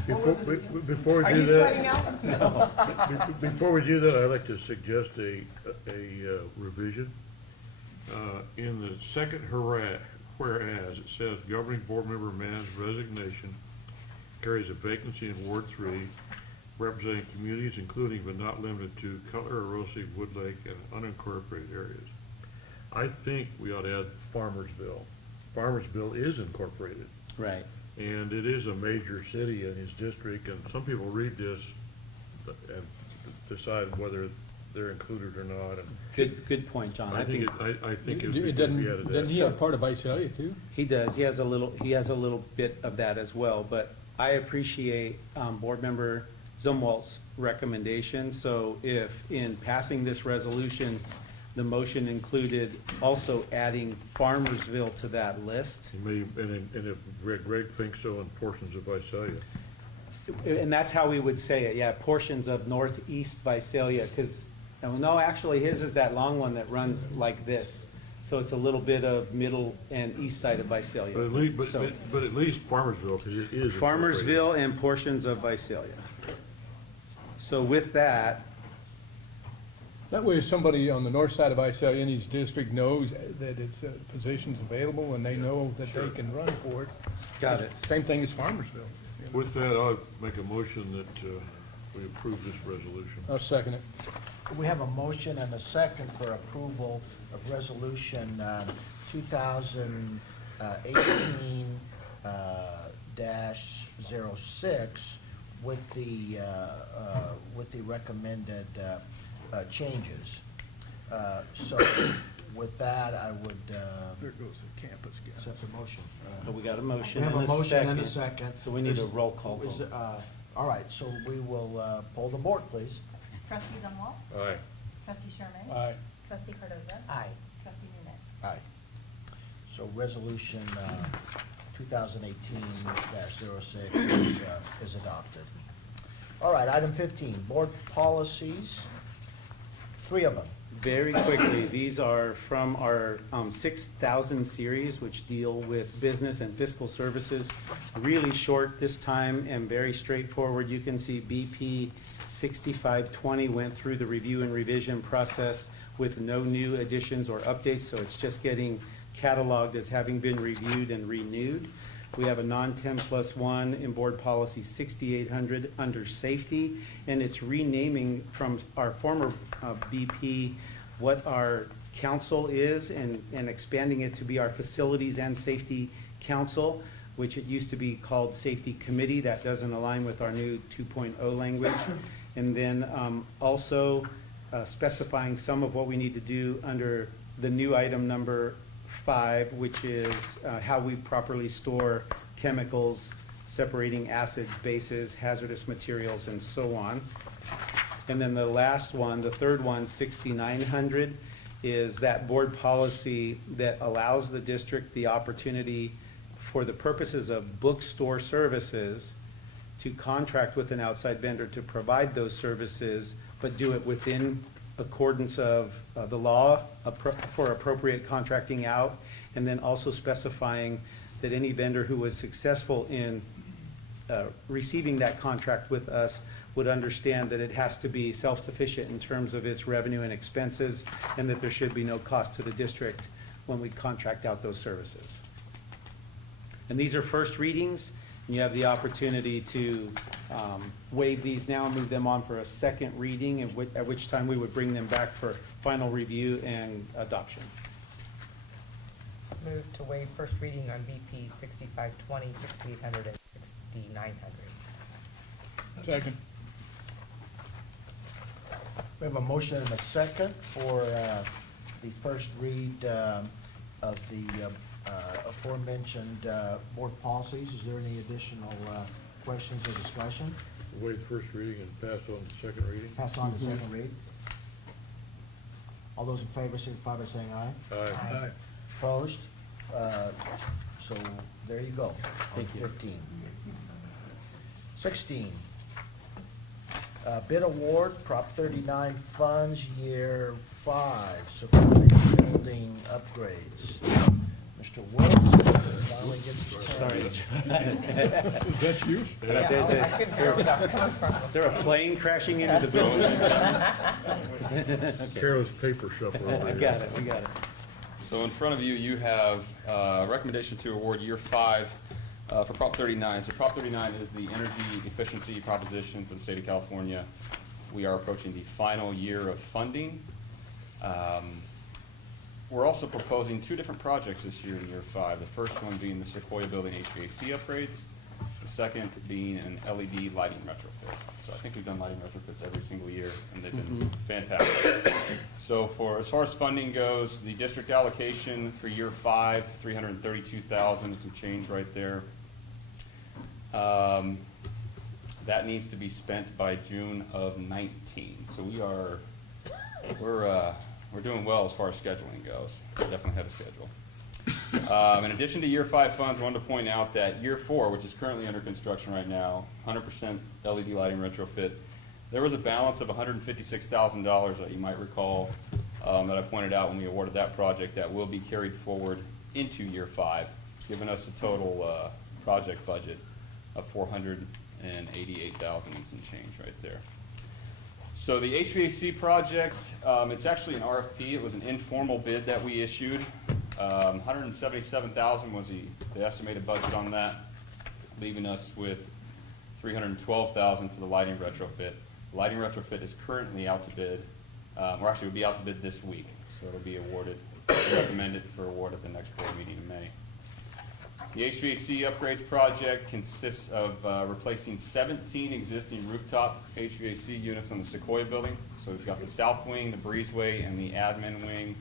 Before Are we you do sweating that, now? before we do that, I'd like to suggest a revision. In the second whereas, it says governing board member Mann's resignation carries a vacancy in Ward 3, representing communities including but not limited to Cutler, Orosi, Woodlake, and unincorporated areas. I think we ought to add Farmersville. Farmersville is incorporated, Right. and it is a major city in his district, and some people read this and decide whether they're included or not. And Good point, John. I think it would be It good to doesn't, be added to doesn't he that. have part of Visalia too? He does. He has a little bit of that as well, but I appreciate Board Member Zumwalt's recommendation. So if in passing this resolution, the motion included also adding Farmersville to that list, And if Greg thinks so, in portions of Visalia. and that's how we would say it, yeah, portions of northeast Visalia, because No, actually, his is that long one that runs like this. So it's a little bit of middle and east side of Visalia. But at least, So- but at least Farmersville, because it is. Farmersville and portions of Visalia. So with that, That way, if somebody on the north side of Visalia in his district knows that it's, position's available and they know that they can run for it. got it. Same thing as Farmersville. With that, I'll make a motion that we approve this resolution. I'll second it. We have a motion and a second for approval of resolution 2018-06 with the recommended changes. So with that, I would There goes the campus gas. accept the motion. So we got a motion We have and a a motion and a second. second. So we need a roll call Is vote. it, all right, so we will poll the board, please. Trustee Zumwalt? Aye. Trustee Sherman? Aye. Trustee Cardoza? Aye. Trustee Nunez? Aye. So resolution 2018-06 is adopted. All right, item 15, board policies, 3 of them. Very quickly, these are from our 6,000 series, which deal with business and fiscal services. Really short this time and very straightforward. You can see BP 6520 went through the review and revision process with no new additions or updates, so it's just getting cataloged as having been reviewed and renewed. We have a non-10+1 in board policy 6800 under safety, and it's renaming from our former BP what our council is and expanding it to be our facilities and safety council, which it used to be called safety committee. That doesn't align with our new 2.0 language. And then also specifying some of what we need to do under the new item number 5, which is how we properly store chemicals, separating acids, bases, hazardous materials, and so on. And then the last one, the third one, 6900, is that board policy that allows the district the opportunity for the purposes of bookstore services to contract with an outside vendor to provide those services, but do it within accordance of the law for appropriate contracting out, and then also specifying that any vendor who was successful in receiving that contract with us would understand that it has to be self-sufficient in terms of its revenue and expenses, and that there should be no cost to the district when we contract out those services. And these are first readings, and you have the opportunity to waive these now and move them on for a second reading, at which time we would bring them back for final review and adoption. Move to waive first reading on BP 6520, 6800, and 6900. Second. We have a motion and a second for the first read of the aforementioned board policies. Is there any additional questions or discussion? Waive first reading and pass on the second reading. Pass on to second read. All those in favor signify by saying aye. Aye. Aye. Opposed? So there you go. Thank you. 15. 16. Bid award, Prop 39 funds, year 5, Superintendent building upgrades. Mr. Woods finally gets his turn. Sorry. Is that you? Yeah, I couldn't figure out where that was coming from. Is there a plane crashing into the building? Carol's paper shuffle over I here. got it, we got it. So in front of you, you have a recommendation to award year 5 for Prop 39. So Prop 39 is the energy efficiency proposition for the state of California. We are approaching the final year of funding. We're also proposing 2 different projects this year in year 5. The first one being the Sequoia Building HVAC upgrades. The second being an LED lighting retrofit. So I think we've done lighting retrofits every single year, and they've been fantastic. So as far as funding goes, the district allocation for year 5, $332,000, some change right there. That needs to be spent by June of 19. So we're doing well as far as scheduling goes. We're definitely ahead of schedule. In addition to year 5 funds, I wanted to point out that year 4, which is currently under construction right now, 100% LED lighting retrofit, There was a balance of $156,000 that you might recall that I pointed out when we awarded that project that will be carried forward into year 5, giving us a total project budget of $488,000 and some change right there. So the HVAC project, it's actually an RFP. It was an informal bid that we issued. $177,000 was the estimated budget on that, leaving us with $312,000 for the lighting retrofit. The lighting retrofit is currently out to bid, or actually will be out to bid this week, so it'll be awarded, recommended for award at the next board meeting in May. The HVAC upgrades project consists of replacing 17 existing rooftop HVAC units on the Sequoia building. So we've got the south wing, the breezeway, and the admin wing.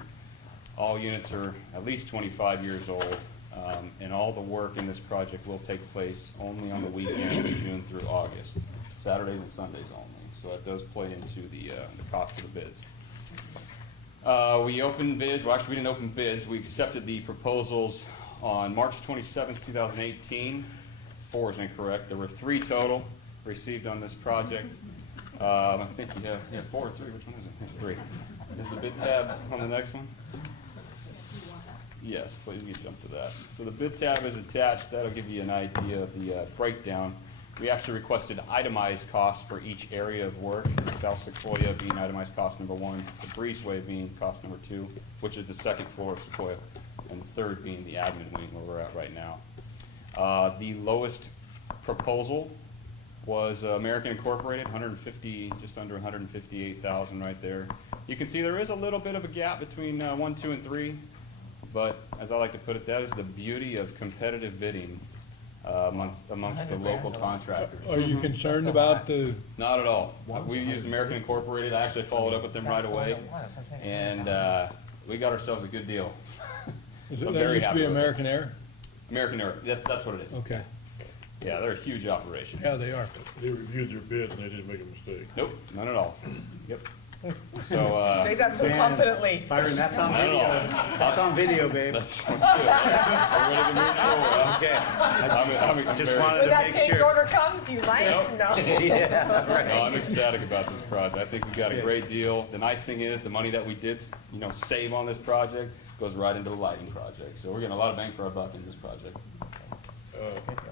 All units are at least 25 years old, and all the work in this project will take place only on the weekends, June through August, Saturdays and Sundays only. So that does play into the cost of the bids. We opened bids, well actually we didn't open bids, we accepted the proposals on March 27th, 2018. 4 is incorrect. There were 3 total received on this project. I think you have 4 or 3. Which one is it? It's 3. Is the bid tab on the next one? Yes, please you jump to that. So the bid tab is attached. That'll give you an idea of the breakdown. We actually requested itemized costs for each area of work. South Sequoia being itemized cost number 1, the breezeway being cost number 2, which is the second floor of Sequoia, and the third being the admin wing where we're at right now. The lowest proposal was American Incorporated, just under $158,000 right there. You can see there is a little bit of a gap between 1, 2, and 3, but as I like to put it, that is the beauty of competitive bidding amongst the local contractors. Are you concerned about the? Not at all. We used American Incorporated. I actually followed up with them right away, and we got ourselves a good deal. Is So it, I'm that very used to happy be with it. American Air? American Air, that's what it is. Okay. Yeah, they're a huge operation. Yeah, they are. They reviewed their bids and they didn't make a mistake. Nope, none at all. Yep. So, Say that so confidently. Byron, that's on Not at video. all. That's on video, babe. Let's do it. Are we ready to move forward? Okay. I'm Just very- wanted When to that make change sure. order comes, you might, no. Yeah, right. No, I'm ecstatic about this project. I think we got a great deal. The nice thing is, the money that we did, save on this project goes right into the lighting project. So we're getting a lot of bang for our buck in this project.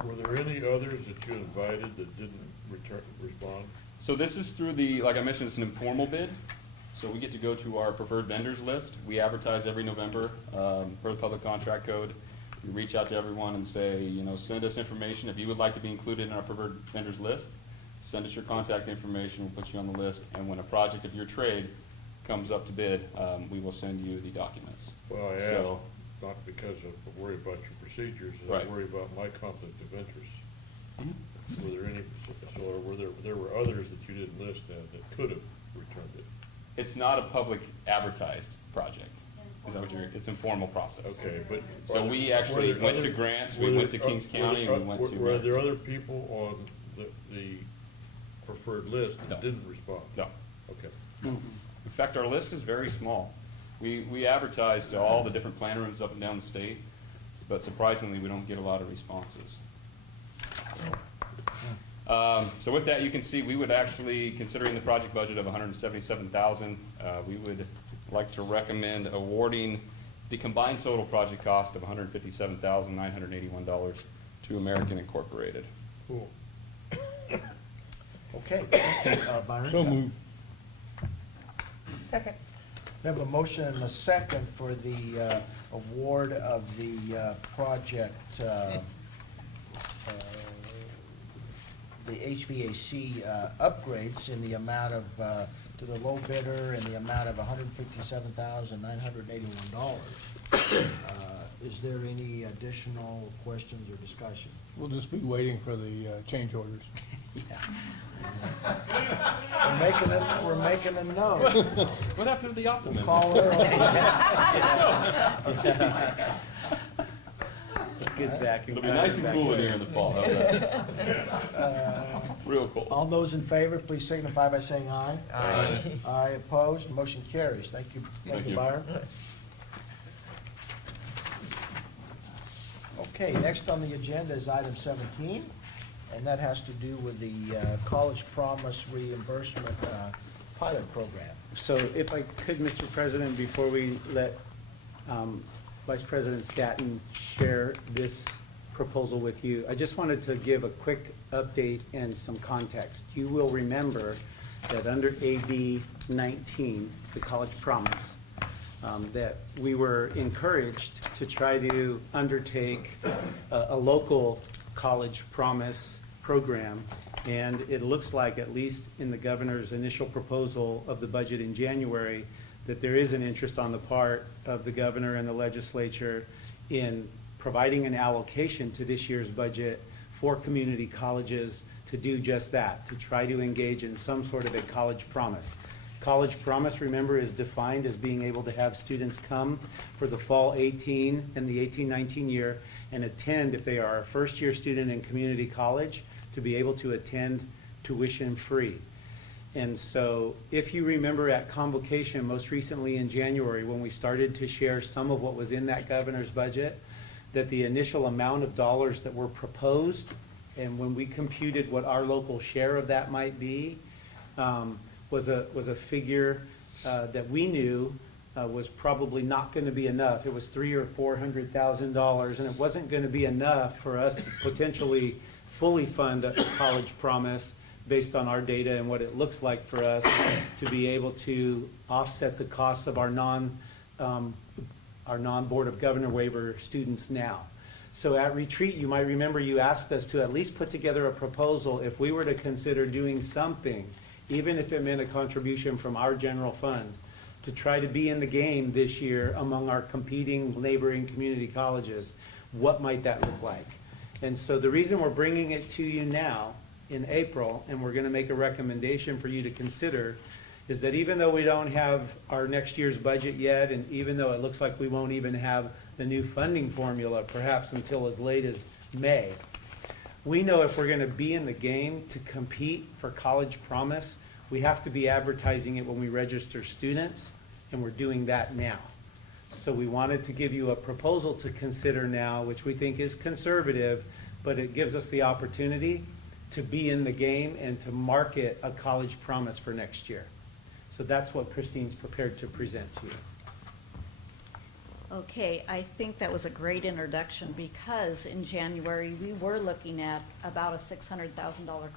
Were there any others that you invited that didn't respond? So this is through like I mentioned, it's an informal bid. So we get to go to our preferred vendors list. We advertise every November per the public contract code. We reach out to everyone and say, send us information. If you would like to be included in our preferred vendors list, send us your contact information. We'll put you on the list. And when a project of your trade comes up to bid, we will send you the documents. Well, I asked, So- not because of worry about your procedures, I Right. worry about my conflict of interest. Mhm. Were there any, so there were others that you didn't list that could have returned it? It's not a public advertised project. Is that what it's informal process. Okay, but. So we actually were there went to other- grants, were we there went to Kings County, and we went to. Were there other people on the preferred list that No. didn't respond? No. Okay. In fact, our list is very small. We advertise to all the different plan rooms up and down the state, but surprisingly, we don't get a lot of responses. So with that, you can see we would actually, considering the project budget of $177,000, we would like to recommend awarding the combined total project cost of $157,981 to American Incorporated. Cool. Okay. Byron? So moved. Second. We have a motion and a second for the award of the project, the HVAC upgrades in the amount of, to the low bidder in the amount of $157,981. Is there any additional questions or discussion? We'll just be waiting for the change orders. We're making a note. What happened to the optimism? Call her. Good, Zach. It'll be nice and cool in here in the fall. How's that? Real cool. All those in favor, please signify by saying aye. Aye. Aye opposed, motion carries. Thank you, Thank you. Byron. Okay, next on the agenda is item 17. and that has to do with the College Promise reimbursement pilot program. So if I could, Mr. President, before we let Vice President Staton share this proposal with you, I just wanted to give a quick update and some context. You will remember that under AB 19, the College Promise, that we were encouraged to try to undertake a local College Promise program. And it looks like, at least in the governor's initial proposal of the budget in January, that there is an interest on the part of the governor and the legislature in providing an allocation to this year's budget for community colleges to do just that, to try to engage in some sort of a college promise. College promise, remember, is defined as being able to have students come for the fall 18 and the 18-19 year and attend, if they are a first-year student in community college, to be able to attend tuition-free. And so if you remember at convocation most recently in January, when we started to share some of what was in that governor's budget, that the initial amount of dollars that were proposed, and when we computed what our local share of that might be, was a figure that we knew was probably not going to be enough. It was $300,000 or $400,000, and it wasn't going to be enough for us to potentially fully fund a college promise based on our data and what it looks like for us to be able to offset the costs of our non-Board of Governor waiver students now. So at retreat, you might remember you asked us to at least put together a proposal if we were to consider doing something, even if it meant a contribution from our general fund, to try to be in the game this year among our competing neighboring community colleges. What might that look like? And so the reason we're bringing it to you now in April, and we're going to make a recommendation for you to consider, is that even though we don't have our next year's budget yet, and even though it looks like we won't even have the new funding formula perhaps until as late as May, we know if we're going to be in the game to compete for College Promise, we have to be advertising it when we register students, and we're doing that now. So we wanted to give you a proposal to consider now, which we think is conservative, but it gives us the opportunity to be in the game and to market a College Promise for next year. So that's what Christine's prepared to present to you. Okay, I think that was a great introduction because in January, we were looking at about a $600,000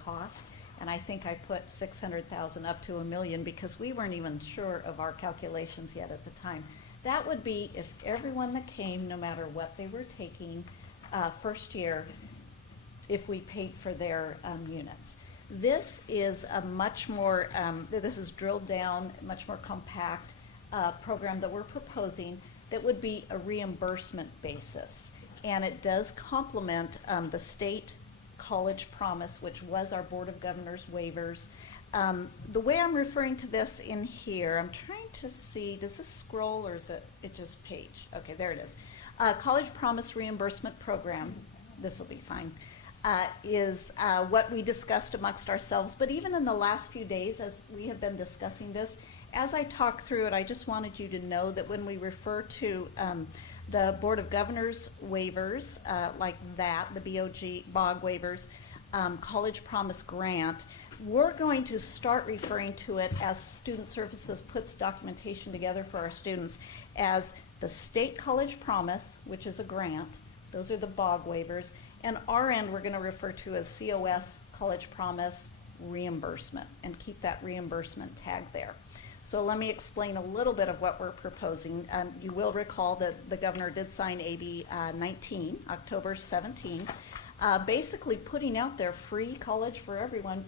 cost. And I think I put 600,000 up to $1 million because we weren't even sure of our calculations yet at the time. That would be if everyone that came, no matter what they were taking, first year, if we paid for their units. This is a much more, this is drilled down, much more compact program that we're proposing that would be a reimbursement basis. And it does complement the state College Promise, which was our Board of Governors waivers. The way I'm referring to this in here, I'm trying to see, does this scroll or is it just page? Okay, there it is. College Promise Reimbursement Program, this will be fine, is what we discussed amongst ourselves. But even in the last few days, as we have been discussing this, as I talk through it, I just wanted you to know that when we refer to the Board of Governors waivers, like that, the BOG waivers, College Promise Grant, we're going to start referring to it as Student Services puts documentation together for our students as the State College Promise, which is a grant. Those are the BOG waivers. And our end, we're going to refer to as COS College Promise Reimbursement and keep that reimbursement tag there. So let me explain a little bit of what we're proposing. You will recall that the governor did sign AB 19, October 17, basically putting out there free college for everyone,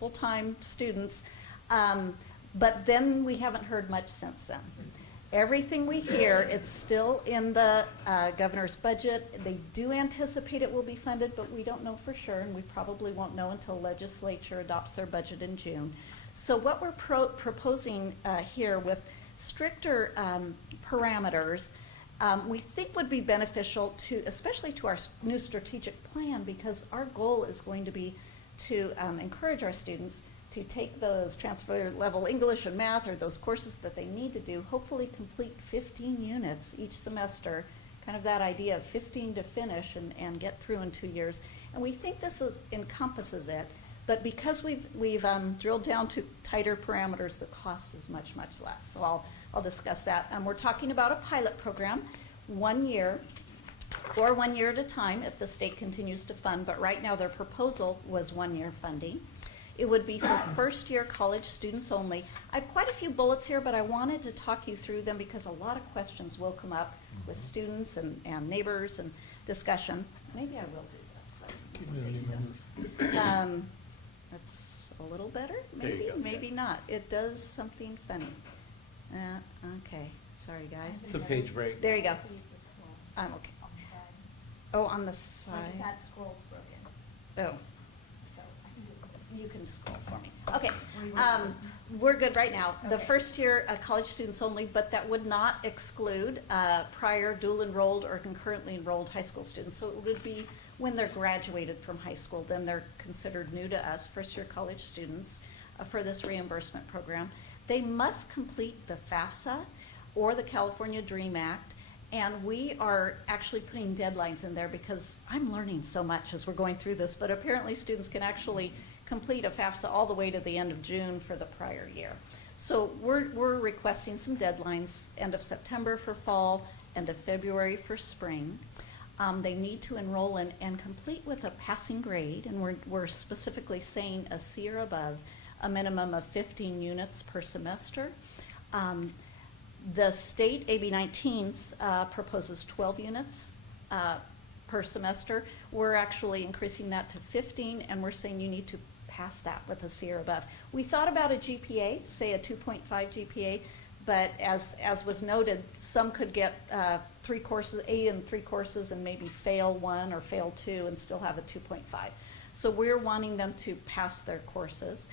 full-time students. But then we haven't heard much since then. Everything we hear, it's still in the governor's budget. They do anticipate it will be funded, but we don't know for sure, and we probably won't know until legislature adopts their budget in June. So what we're proposing here with stricter parameters, we think would be beneficial to, especially to our new strategic plan, because our goal is going to be to encourage our students to take those transfer level English and math or those courses that they need to do, hopefully complete 15 units each semester, kind of that idea of 15 to finish and get through in 2 years. And we think this encompasses it, but because we've drilled down to tighter parameters, the cost is much, much less. So I'll discuss that. We're talking about a pilot program, 1 year, or 1 year at a time if the state continues to fund, but right now their proposal was 1 year funding. It would be for first-year college students only. I have quite a few bullets here, but I wanted to talk you through them because a lot of questions will come up with students and neighbors and discussion. Maybe I will do this. So you can see this. That's a little better, There you maybe, go. maybe not. It does something funny. Okay, sorry, guys. It's a page break. There you go. I'm okay. Oh, on the Like side. if that scroll's broken. Oh, So I can do it. you can scroll for me. Okay, we're good right now. The Okay. first year, college students only, but that would not exclude prior dual enrolled or concurrently enrolled high school students. So it would be when they're graduated from high school, then they're considered new to us, first year college students, for this reimbursement program. They must complete the FAFSA or the California DREAM Act. And we are actually putting deadlines in there because I'm learning so much as we're going through this, but apparently students can actually complete a FAFSA all the way to the end of June for the prior year. So we're requesting some deadlines, end of September for fall, end of February for spring. They need to enroll and complete with a passing grade, and we're specifically saying a C or above, a minimum of 15 units per semester. The state, AB 19s, proposes 12 units per semester. We're actually increasing that to 15, and we're saying you need to pass that with a C or above. We thought about a GPA, say a 2.5 GPA, but as was noted, some could get 3 courses, A in 3 courses, and maybe fail 1 or fail 2 and still have a 2.5. So we're wanting them to pass their courses.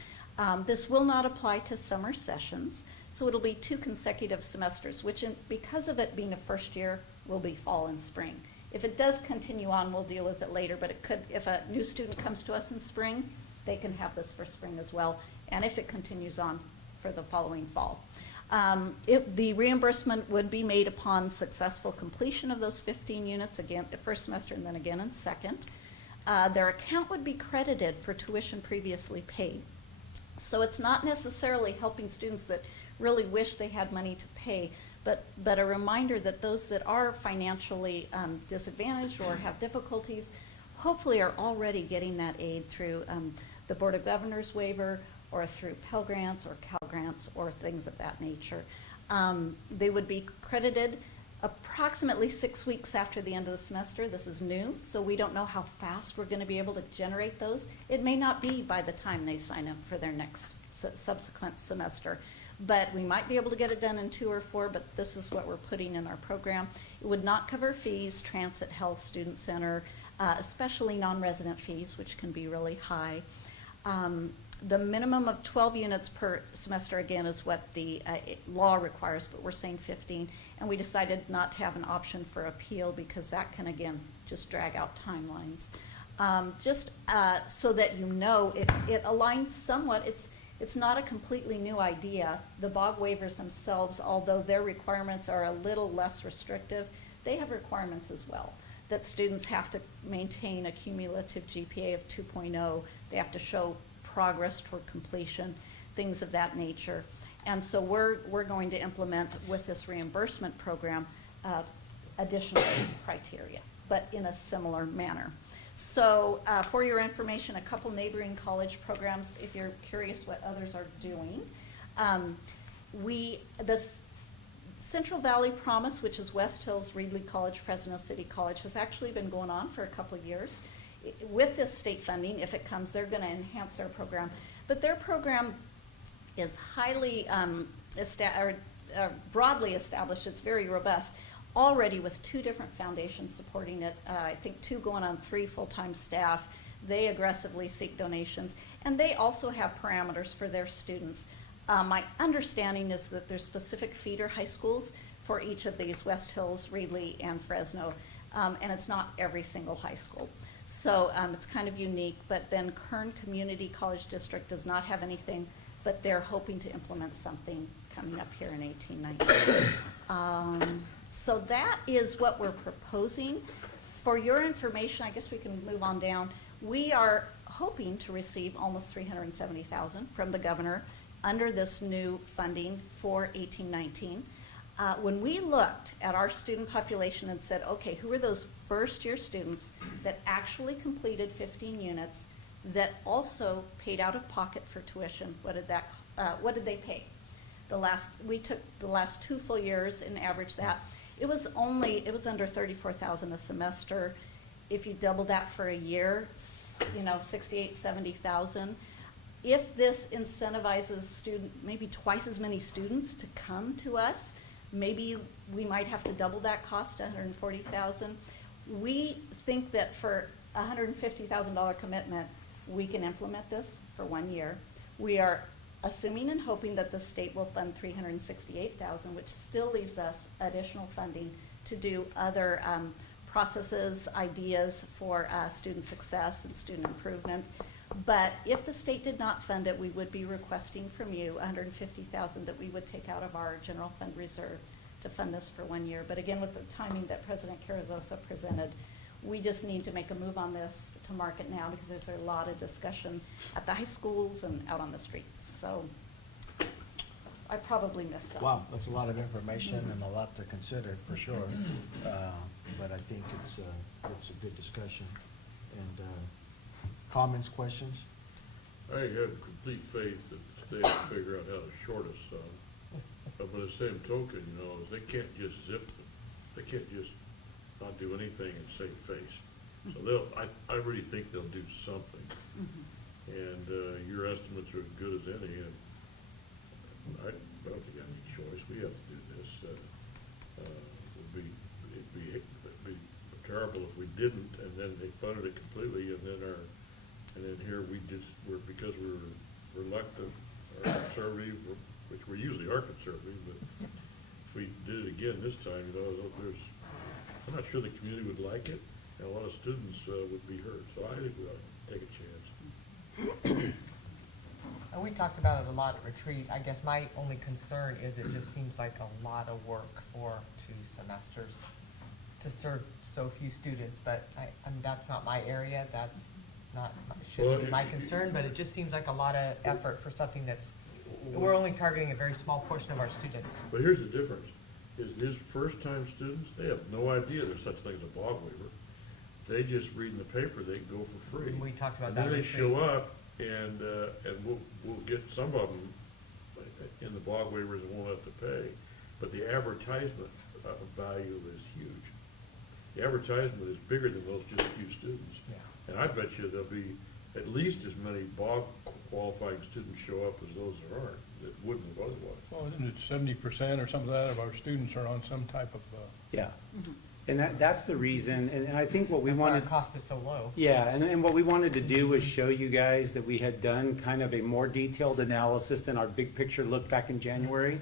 This will not apply to summer sessions, so it'll be 2 consecutive semesters, which because of it being a first year, will be fall and spring. If it does continue on, we'll deal with it later, but it could, if a new student comes to us in spring, they can have this for spring as well, and if it continues on for the following fall. The reimbursement would be made upon successful completion of those 15 units, again, the first semester and then again in second. Their account would be credited for tuition previously paid. So it's not necessarily helping students that really wish they had money to pay, but a reminder that those that are financially disadvantaged or have difficulties hopefully are already getting that aid through the Board of Governors waiver or through Pell Grants or Cal Grants or things of that nature. They would be credited approximately 6 weeks after the end of the semester. This is new, so we don't know how fast we're going to be able to generate those. It may not be by the time they sign up for their next subsequent semester, but we might be able to get it done in 2 or 4, but this is what we're putting in our program. It would not cover fees, transit, health, student center, especially non-resident fees, which can be really high. The minimum of 12 units per semester, again, is what the law requires, but we're saying 15. And we decided not to have an option for appeal because that can, again, just drag out timelines. Just so that you know, it aligns somewhat. It's not a completely new idea. The BOG waivers themselves, although their requirements are a little less restrictive, they have requirements as well, that students have to maintain a cumulative GPA of 2.0. They have to show progress toward completion, things of that nature. And so we're going to implement with this reimbursement program additional criteria, but in a similar manner. So for your information, a couple neighboring college programs, if you're curious what others are doing. This Central Valley Promise, which is West Hills, Reedley College, Fresno City College, has actually been going on for a couple of years. With this state funding, if it comes, they're going to enhance their program. But their program is highly broadly established. It's very robust, already with 2 different foundations supporting it. I think 2 going on 3 full-time staff. They aggressively seek donations, and they also have parameters for their students. My understanding is that there's specific feeder high schools for each of these, West Hills, Reedley, and Fresno, and it's not every single high school. So it's kind of unique, but then Kern Community College District does not have anything, but they're hoping to implement something coming up here in 1819. So that is what we're proposing. For your information, I guess we can move on down. We are hoping to receive almost $370,000 from the governor under this new funding for 18-19. When we looked at our student population and said, okay, who are those first-year students that actually completed 15 units that also paid out of pocket for tuition? What did they pay? We took the last 2 full years and averaged that. It was under $34,000 a semester. If you double that for a year, $68,000, $70,000. If this incentivizes maybe twice as many students to come to us, maybe we might have to double that cost to $140,000. We think that for a $150,000 commitment, we can implement this for 1 year. We are assuming and hoping that the state will fund $368,000, which still leaves us additional funding to do other processes, ideas for student success and student improvement. But if the state did not fund it, we would be requesting from you $150,000 that we would take out of our general fund reserve to fund this for 1 year. But again, with the timing that President Carrizosa presented, we just need to make a move on this to market now because there's a lot of discussion at the high schools and out on the streets. So I probably missed some. Wow, that's a lot of information and a lot to consider, for sure. But I think it's a good discussion. And comments, questions? I have complete faith that the state will figure out how to short us some. But by the same token, is they can't just zip them. They can't just not do anything and save face. So I really think they'll do something. And your estimates are as good as any, and I don't think I have any choice. We have to do this. It'd be terrible if we didn't, and then they funded it completely, and then here because we're reluctant or conservative, which we usually are conservative, but if we did it again this time, I'm not sure the community would like it, and a lot of students would be hurt. So I think we ought to take a chance. And we talked about it a lot at retreat. I guess my only concern is it just seems like a lot of work for 2 semesters to serve so few students. But I mean, that's not my area. That's shouldn't be my concern. But it just seems like a lot of effort for something we're only targeting a very small portion of our students. But here's the difference. His first-time students, they have no idea there's such thing as a bog waiver. They just read in the paper, they can go for free. We talked about that. And then they show up, and we'll get some of them in the bog waivers and won't have to pay. But the advertisement value is huge. The advertisement is bigger than those just few students. Yeah. And I bet you there'll be at least as many bog qualifying students show up as those there aren't, that wouldn't have otherwise. Well, isn't it 70% or something like that of our students are on some type of, Yeah. And that's the reason, and I think what we that's why wanted. our cost is so low. Yeah, and what we wanted to do was show you guys that we had done kind of a more detailed analysis than our big picture look back in January.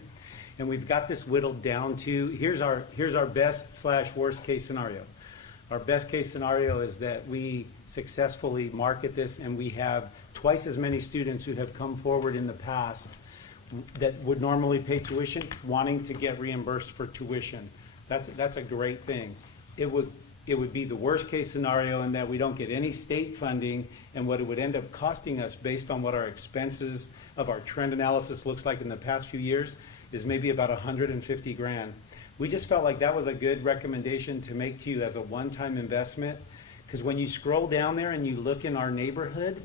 And we've got this whittled down to, here's our best/worst case scenario. Our best case scenario is that we successfully market this and we have twice as many students who have come forward in the past that would normally pay tuition, wanting to get reimbursed for tuition. That's a great thing. It would be the worst case scenario in that we don't get any state funding, and what it would end up costing us based on what our expenses of our trend analysis looks like in the past few years is maybe about $150,000. We just felt like that was a good recommendation to make to you as a one-time investment, because when you scroll down there and you look in our neighborhood,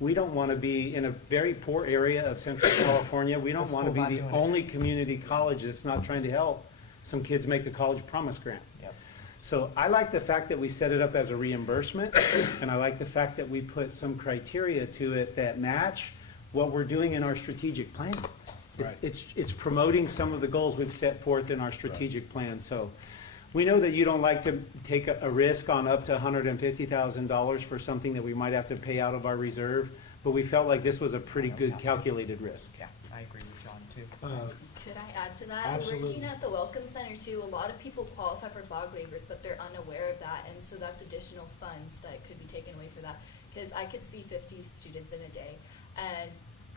we don't want to be in a very poor area of Central California. We don't want to be the only community college that's not trying to help some kids make the college promise grant. Yep. So I like the fact that we set it up as a reimbursement, and I like the fact that we put some criteria to it that match what we're doing in our strategic plan. Right. It's promoting some of the goals we've set forth in our strategic plan. So we know that you don't like to take a risk on up to $150,000 for something that we might have to pay out of our reserve, but we felt like this was a pretty good calculated risk. Yeah, I agree with John too. Could I add to that? Absolutely. Working at the Welcome Center too, a lot of people qualify for bog waivers, but they're unaware of that, and so that's additional funds that could be taken away for that. Because I could see 50 students in a day, and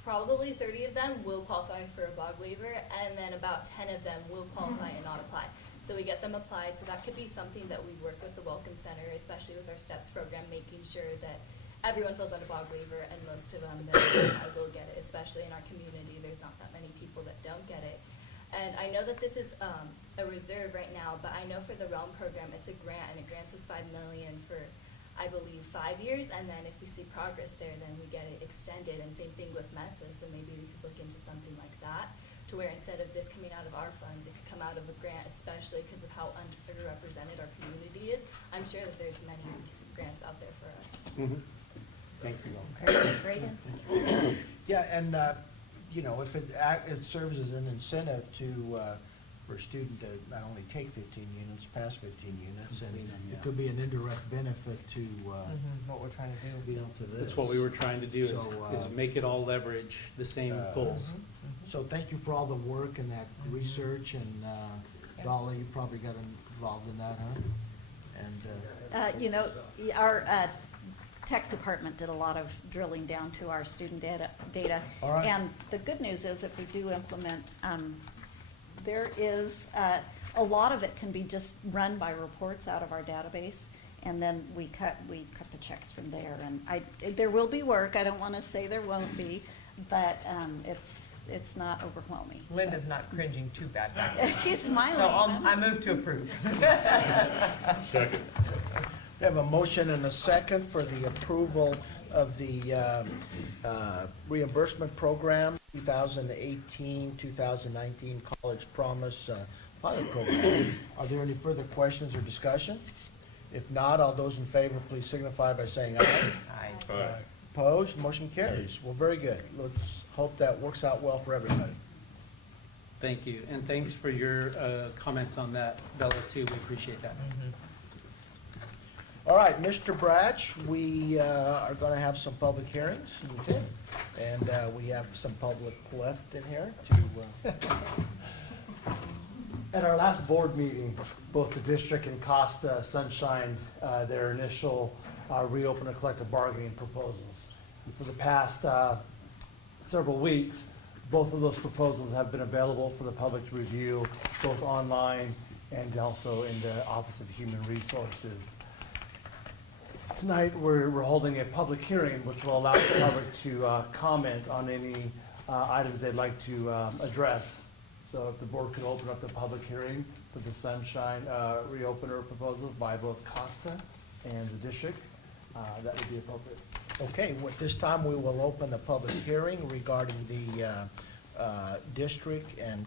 probably 30 of them will qualify for a bog waiver, and then about 10 of them will qualify and not apply. So we get them applied, so that could be something that we work with the Welcome Center, especially with our STEPS program, making sure that everyone fills out a blog waiver, and most of them that I will get it, especially in our community. There's not that many people that don't get it. And I know that this is a reserve right now, but I know for the Realm program, it's a grant, and it grants us $5 million for, I believe, 5 years, and then if we see progress there, then we get it extended, and same thing with MESA, so maybe we could look into something like that, to where instead of this coming out of our funds, it could come out of a grant, especially because of how underrepresented our community is. I'm sure that there's many grants out there for us. Thank you. Great. Yeah, and, you know, if it serves as an incentive to, for a student to not only take 15 units, pass 15 units, and it could be an indirect benefit to, What we're trying to do. you know, to this. That's what we were trying to do, is So, make it all leverage the same goals. So thank you for all the work and that research, and Dolly, you probably got involved in that, huh? And, You know, our tech department did a lot of drilling down to our student data. All right. And the good news is, if we do implement, there is, a lot of it can be just run by reports out of our database, and then we cut the checks from there. And there will be work, I don't want to say there won't be, but it's not overwhelming. Linda's not cringing too bad back there. She's smiling. So I move to approve. Second. we have a motion and a second for the approval of the reimbursement program, 2018-2019 College Promise pilot program. Are there any further questions or discussion? If not, all those in favor, please signify by saying aye. Aye. Aye. Opposed, motion carries. Well, very good. Let's hope that works out well for everybody. Thank you, and thanks for your comments on that, Bella, too. We appreciate that. All right, Mr. Bratch, we are going to have some public hearings. Okay. And we have some public left in here to, At our last board meeting, both the district and Costa sunshined their initial reopen of collective bargaining proposals. And for the past several weeks, both of those proposals have been available for the public to review, both online and also in the Office of Human Resources. Tonight, we're holding a public hearing which will allow the public to comment on any items they'd like to address. So if the board could open up the public hearing for the Sunshine reopener proposals by both Costa and the district, that would be appropriate. okay, at this time, we will open the public hearing regarding the district and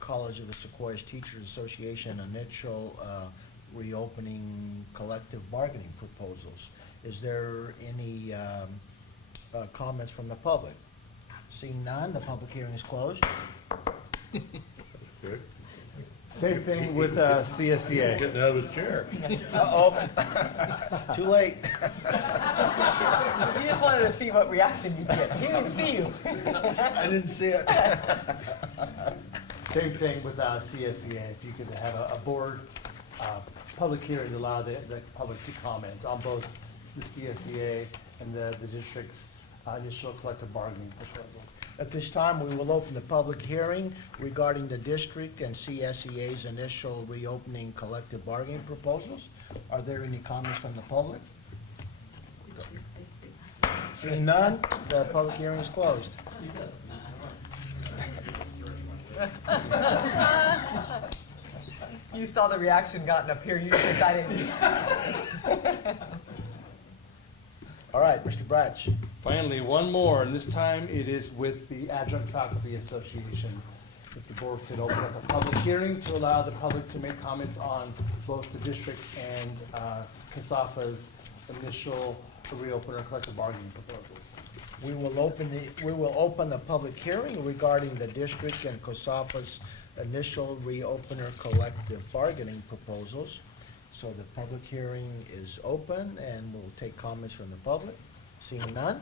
College of the Sequoias Teachers Association initial reopening collective bargaining proposals. Is there any comments from the public? Seeing none, the public hearing is closed. Good. Same thing with CSEA. Getting out of his chair. Uh-oh. Too late. He just wanted to see what reaction you'd get. He didn't see you. I didn't see it. Same thing with CSEA. If you could have a board public hearing to allow the public to comment on both the CSEA and the district's initial collective bargaining proposal. At this time, we will open the public hearing regarding the district and CSEA's initial reopening collective bargaining proposals. Are there any comments from the public? Seeing none, the public hearing is closed. You saw the reaction gotten up here, you decided. All right, Mr. Bratch. Finally, one more, and this time it is with the Adjunct Faculty Association. If the board could open up a public hearing to allow the public to make comments on both the district's and CASAFA's initial reopener collective bargaining proposals. We will open the public hearing regarding the district and COSAFA's initial reopener collective bargaining proposals. So the public hearing is open, and we'll take comments from the public. Seeing none,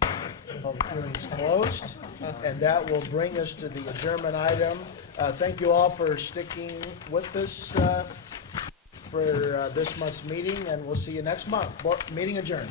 the public hearing is closed, and that will bring us to the adjournment item. Thank you all for sticking with us for this month's meeting, and we'll see you next month. Meeting adjourned.